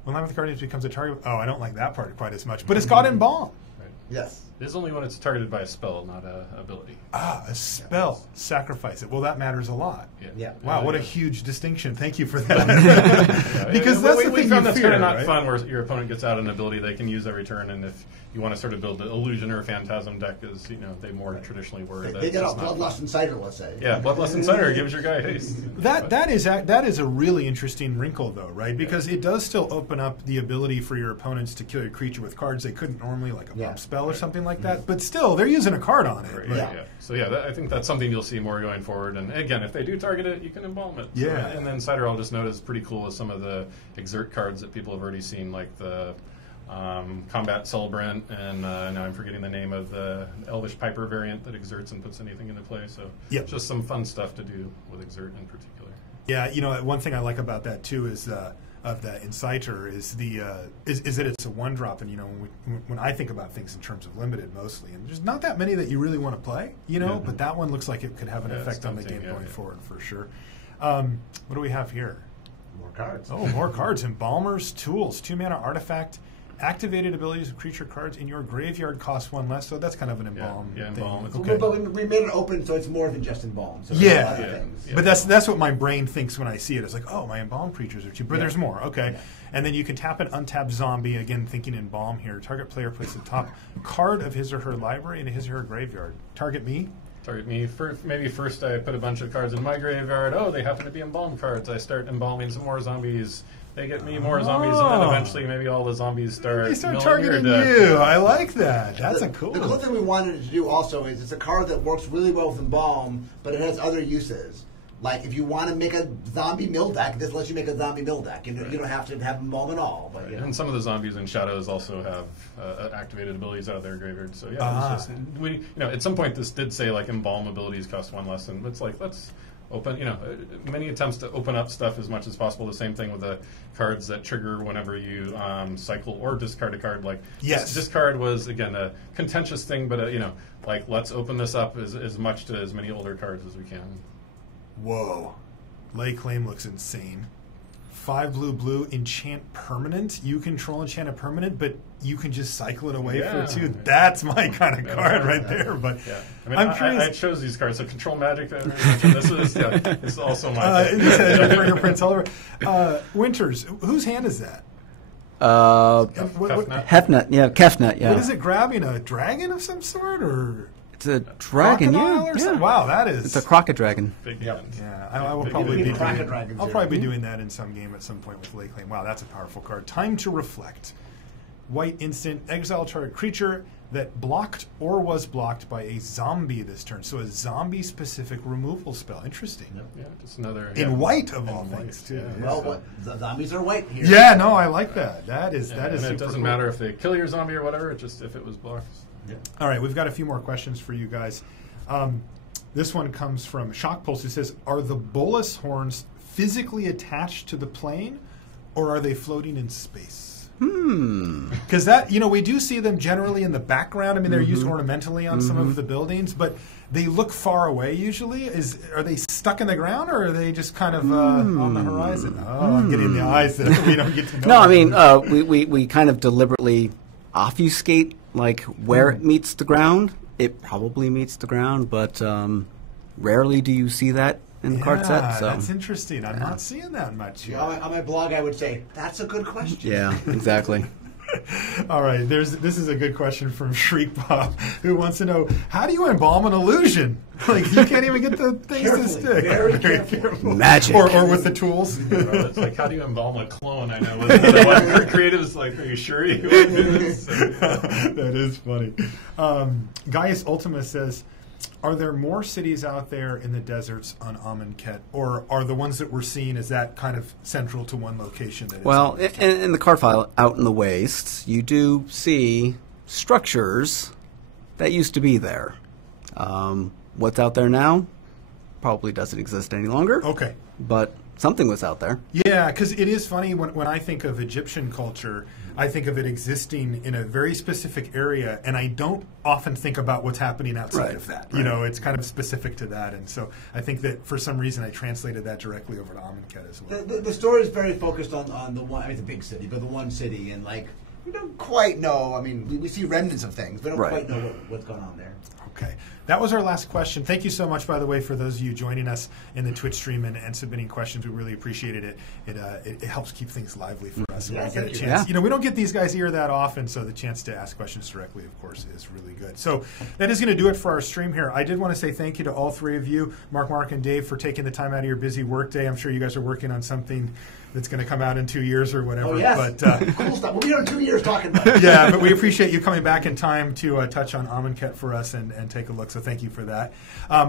When Labyrinth Guardian becomes a target, I don't like that part quite as much. But it's got Embalm. Right. Yes. It is only when it's targeted by a spell, not an ability. A spell. Yeah. Sacrifice it. Well, that matters a lot. Yeah. Wow, what a huge distinction. Thank you for that. Because that's the thing we found that's fear, kind of not right? fun, where your opponent gets out an ability they can use every turn, and if you want to sort of build an illusion or a phantasm deck, as they more traditionally were. They get a Bloodlust Inciter, let's say. Yeah, Bloodlust Inciter gives your guy haste. That is a really interesting wrinkle, though, right? Because it does still open up the ability for your opponents to kill your creature with cards they couldn't normally, like a bump spell or something like that. But still, they're using a card on it. Right. Yeah. So I think that's something you'll see more going forward. And again, if they do target it, you can embalm it. Yeah. And then Inciter, I'll just note, is pretty cool with some of the Exert cards that people have already seen, like the Combat Celebrant, and now I'm forgetting the name of the Elvish Piper variant that exerts and puts anything into play. So just some fun stuff to do with Exert in particular. Yeah, one thing I like about that too is of the Inciter is is that it's a 1-drop, and when I think about things in terms of limited mostly, and there's not that many that you really want to play, but that one looks like it could have an effect on the game going forward for sure. What do we have here? More cards. Oh, more cards. Embalmer's Tools, 2-mana artifact. Activated abilities of creature cards in your graveyard cost 1 less, so that's kind of an Embalm thing. Embalm. Okay. But we made it open, so it's more than just Embalm. So But that's what my brain thinks when I see it. It's like, oh, my Embalm creatures are cheap. But there's more. Okay. Yeah. And then you can tap an untapped zombie, again, thinking Embalm here. Target player places the top card of his or her library into his or her graveyard. Target me? Target me. Maybe first I put a bunch of cards in my graveyard. Oh, they happen to be Embalm cards. I start embalming some more zombies. They get me more zombies, and then eventually maybe all the zombies start targeting you. I like that. That's cool. The cool thing we wanted to do also is it's a card that works really well with Embalm, but it has other uses. Like if you want to make a zombie mill deck, this lets you make a zombie mill deck. You don't have to have Embalm at all. But, And some of the zombies and shadows also have activated abilities out of their graveyard. So it's just, at some point this did say like Embalm abilities cost 1 less, and it's like let's open, many attempts to open up stuff as much as possible. The same thing with the cards that trigger whenever you cycle or discard a card. Like discard was again a contentious thing, but let's open this up as much to as many older cards as we can. Whoa, Lay Claim looks insane. 5 blue, enchant permanent. You control enchant a permanent, but you can just cycle it away for 2. That's my kind of card right there. But I'm curious. I chose these cards. So control magic. This is also my. This has fingerprints all over. Winters, whose hand is that? Hefnut. Yeah, Kefnut. Yeah. What is it grabbing? A dragon of some sort, or? It's a dragon, yeah. Wow, that is. It's a crocket dragon. Yeah, I will probably be doing. I'll probably be doing that in some game at some point with Lay Claim. Wow, that's a powerful card. Time to Reflect. White instant, exile target creature. that blocked or was blocked by a zombie this turn. So a zombie-specific removal spell. Interesting. Yeah, just another... In white, of all things, too. Yeah. Well, the zombies are white here. Yeah, no, I like that. That is and super it doesn't cool. matter if they kill your zombie or whatever, it's just if it was blocked. Yeah. All right, we've got a few more questions for you guys. This one comes from Shock Pulse, who says, are the bolus horns physically attached to the plane, or are they floating in space? Because that, we do see them generally in the background. I mean, they're used ornamentally on some of the buildings, but they look far away usually. Are they stuck in the ground, or are they just kind of on the horizon? Oh, I'm getting the eyes that we don't get to know. No, I mean, we kind of deliberately obfuscate, like, where it meets the ground. It probably meets the ground, but rarely do you see that in the card set. So that's interesting. I'm not seeing that much. Yeah, on my blog, I would say, that's a good question. Yeah, exactly. All right, this is a good question from Shriek Bob, who wants to know, how do you embalm an illusion? Like, you can't even get the things to stick. Very careful. Magic. Or with the tools. It's like, how do you embalm a clone? I know. One creative's like, are you sure you want to do this? That is funny. Gaius Ultima says, are there more cities out there in the deserts on Amonkhet, or are the ones that we're seeing, is that kind of central to one location? That well, in the card file out in the wastes, you do see structures that used to be there. What's out there now probably doesn't exist any longer. Okay. But something was out there. Yeah, because it is funny when I think of Egyptian culture, I think of it existing in a very specific area, and I don't often think about what's happening outside of that. Right. It's kind of specific to that, and so I think that for some reason I translated that directly over to Amonkhet as well. The story is very focused on the one, the big city, but the one city, and like we don't quite know. I mean, we see remnants of things, but don't quite know what's going on there. Okay. That was our last question. Thank you so much, by the way, for those of you joining us in the Twitch stream and submitting questions. We really appreciated it. It helps keep things lively for us. Yeah, we get a chance. We don't get these guys here that often, so the chance to ask questions directly, of course, is really good. So that is going to do it for our stream here. I did want to say thank you to all three of you, Mark, and Dave, for taking the time out of your busy work day. I'm sure you guys are working on something that's going to come out in 2 years or whatever. Oh, yes. But, cool stuff. We'll be here in 2 years talking about it. Yeah, but we appreciate you coming back in time to touch on Amonkhet for us and take a look. So thank you for that.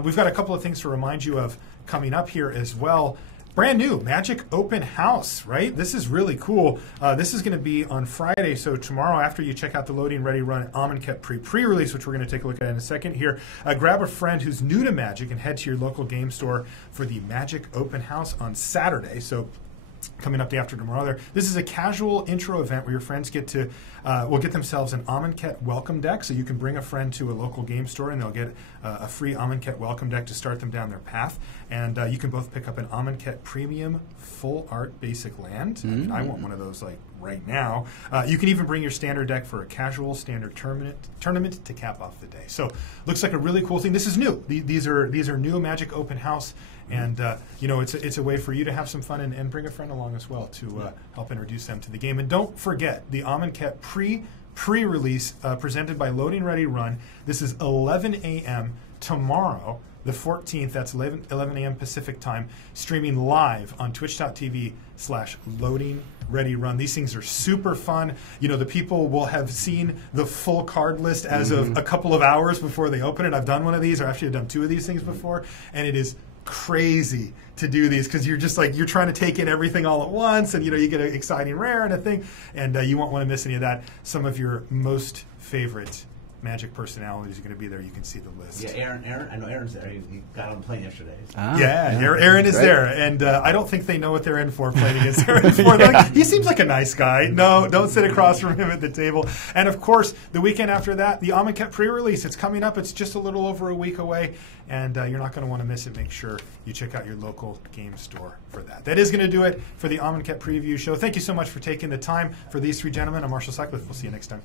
We've got a couple of things to remind you of coming up here as well. Brand new Magic Open House, right? This is really cool. This is going to be on Friday, so tomorrow after you check out the Loading Ready Run Amonkhet pre-release, which we're going to take a look at in a second here, grab a friend who's new to Magic and head to your local game store for the Magic Open House on Saturday. So coming up day after tomorrow there. This is a casual intro event where your friends get to will get themselves an Amonkhet welcome deck, so you can bring a friend to a local game store and they'll get a free Amonkhet welcome deck to start them down their path. And you can both pick up an Amonkhet Premium Full Art Basic Land. I mean, I want one of those like right now. You can even bring your standard deck for a casual standard tournament to cap off the day. So looks like a really cool thing. This is new. These are new Magic Open House. And, it's a way for you to have some fun and bring a friend along as well to help introduce them to the game. And don't forget, the Amonkhet pre-release presented by Loading Ready Run. This is 11 a.m. tomorrow, the 14th. That's 11 a.m. Pacific time, streaming live on twitch.tv/Loading Ready Run. These things are super fun. The people will have seen the full card list as of a couple of hours before they open it. I've done one of these, or actually I've done two of these things before, and it is crazy to do these because you're just like you're trying to take in everything all at once, and you get an exciting rare and a thing, and you won't want to miss any of that. Some of your most favorite Magic personalities are going to be there. You can see the list. Yeah, Aaron. I know Aaron's there. He got on the plane yesterday. Aaron is there, and I don't think they know what they're in for playing against Aaron. He seems like a nice guy. No, don't sit across from him at the table. And of course, the weekend after that, the Amonkhet pre-release. It's coming up. It's just a little over a week away, and you're not going to want to miss it. Make sure you check out your local game store for that. That is going to do it for the Amonkhet Preview Show. Thank you so much for taking the time. For these three gentlemen, I'm Marshall Sutcliffe. We'll see you next time.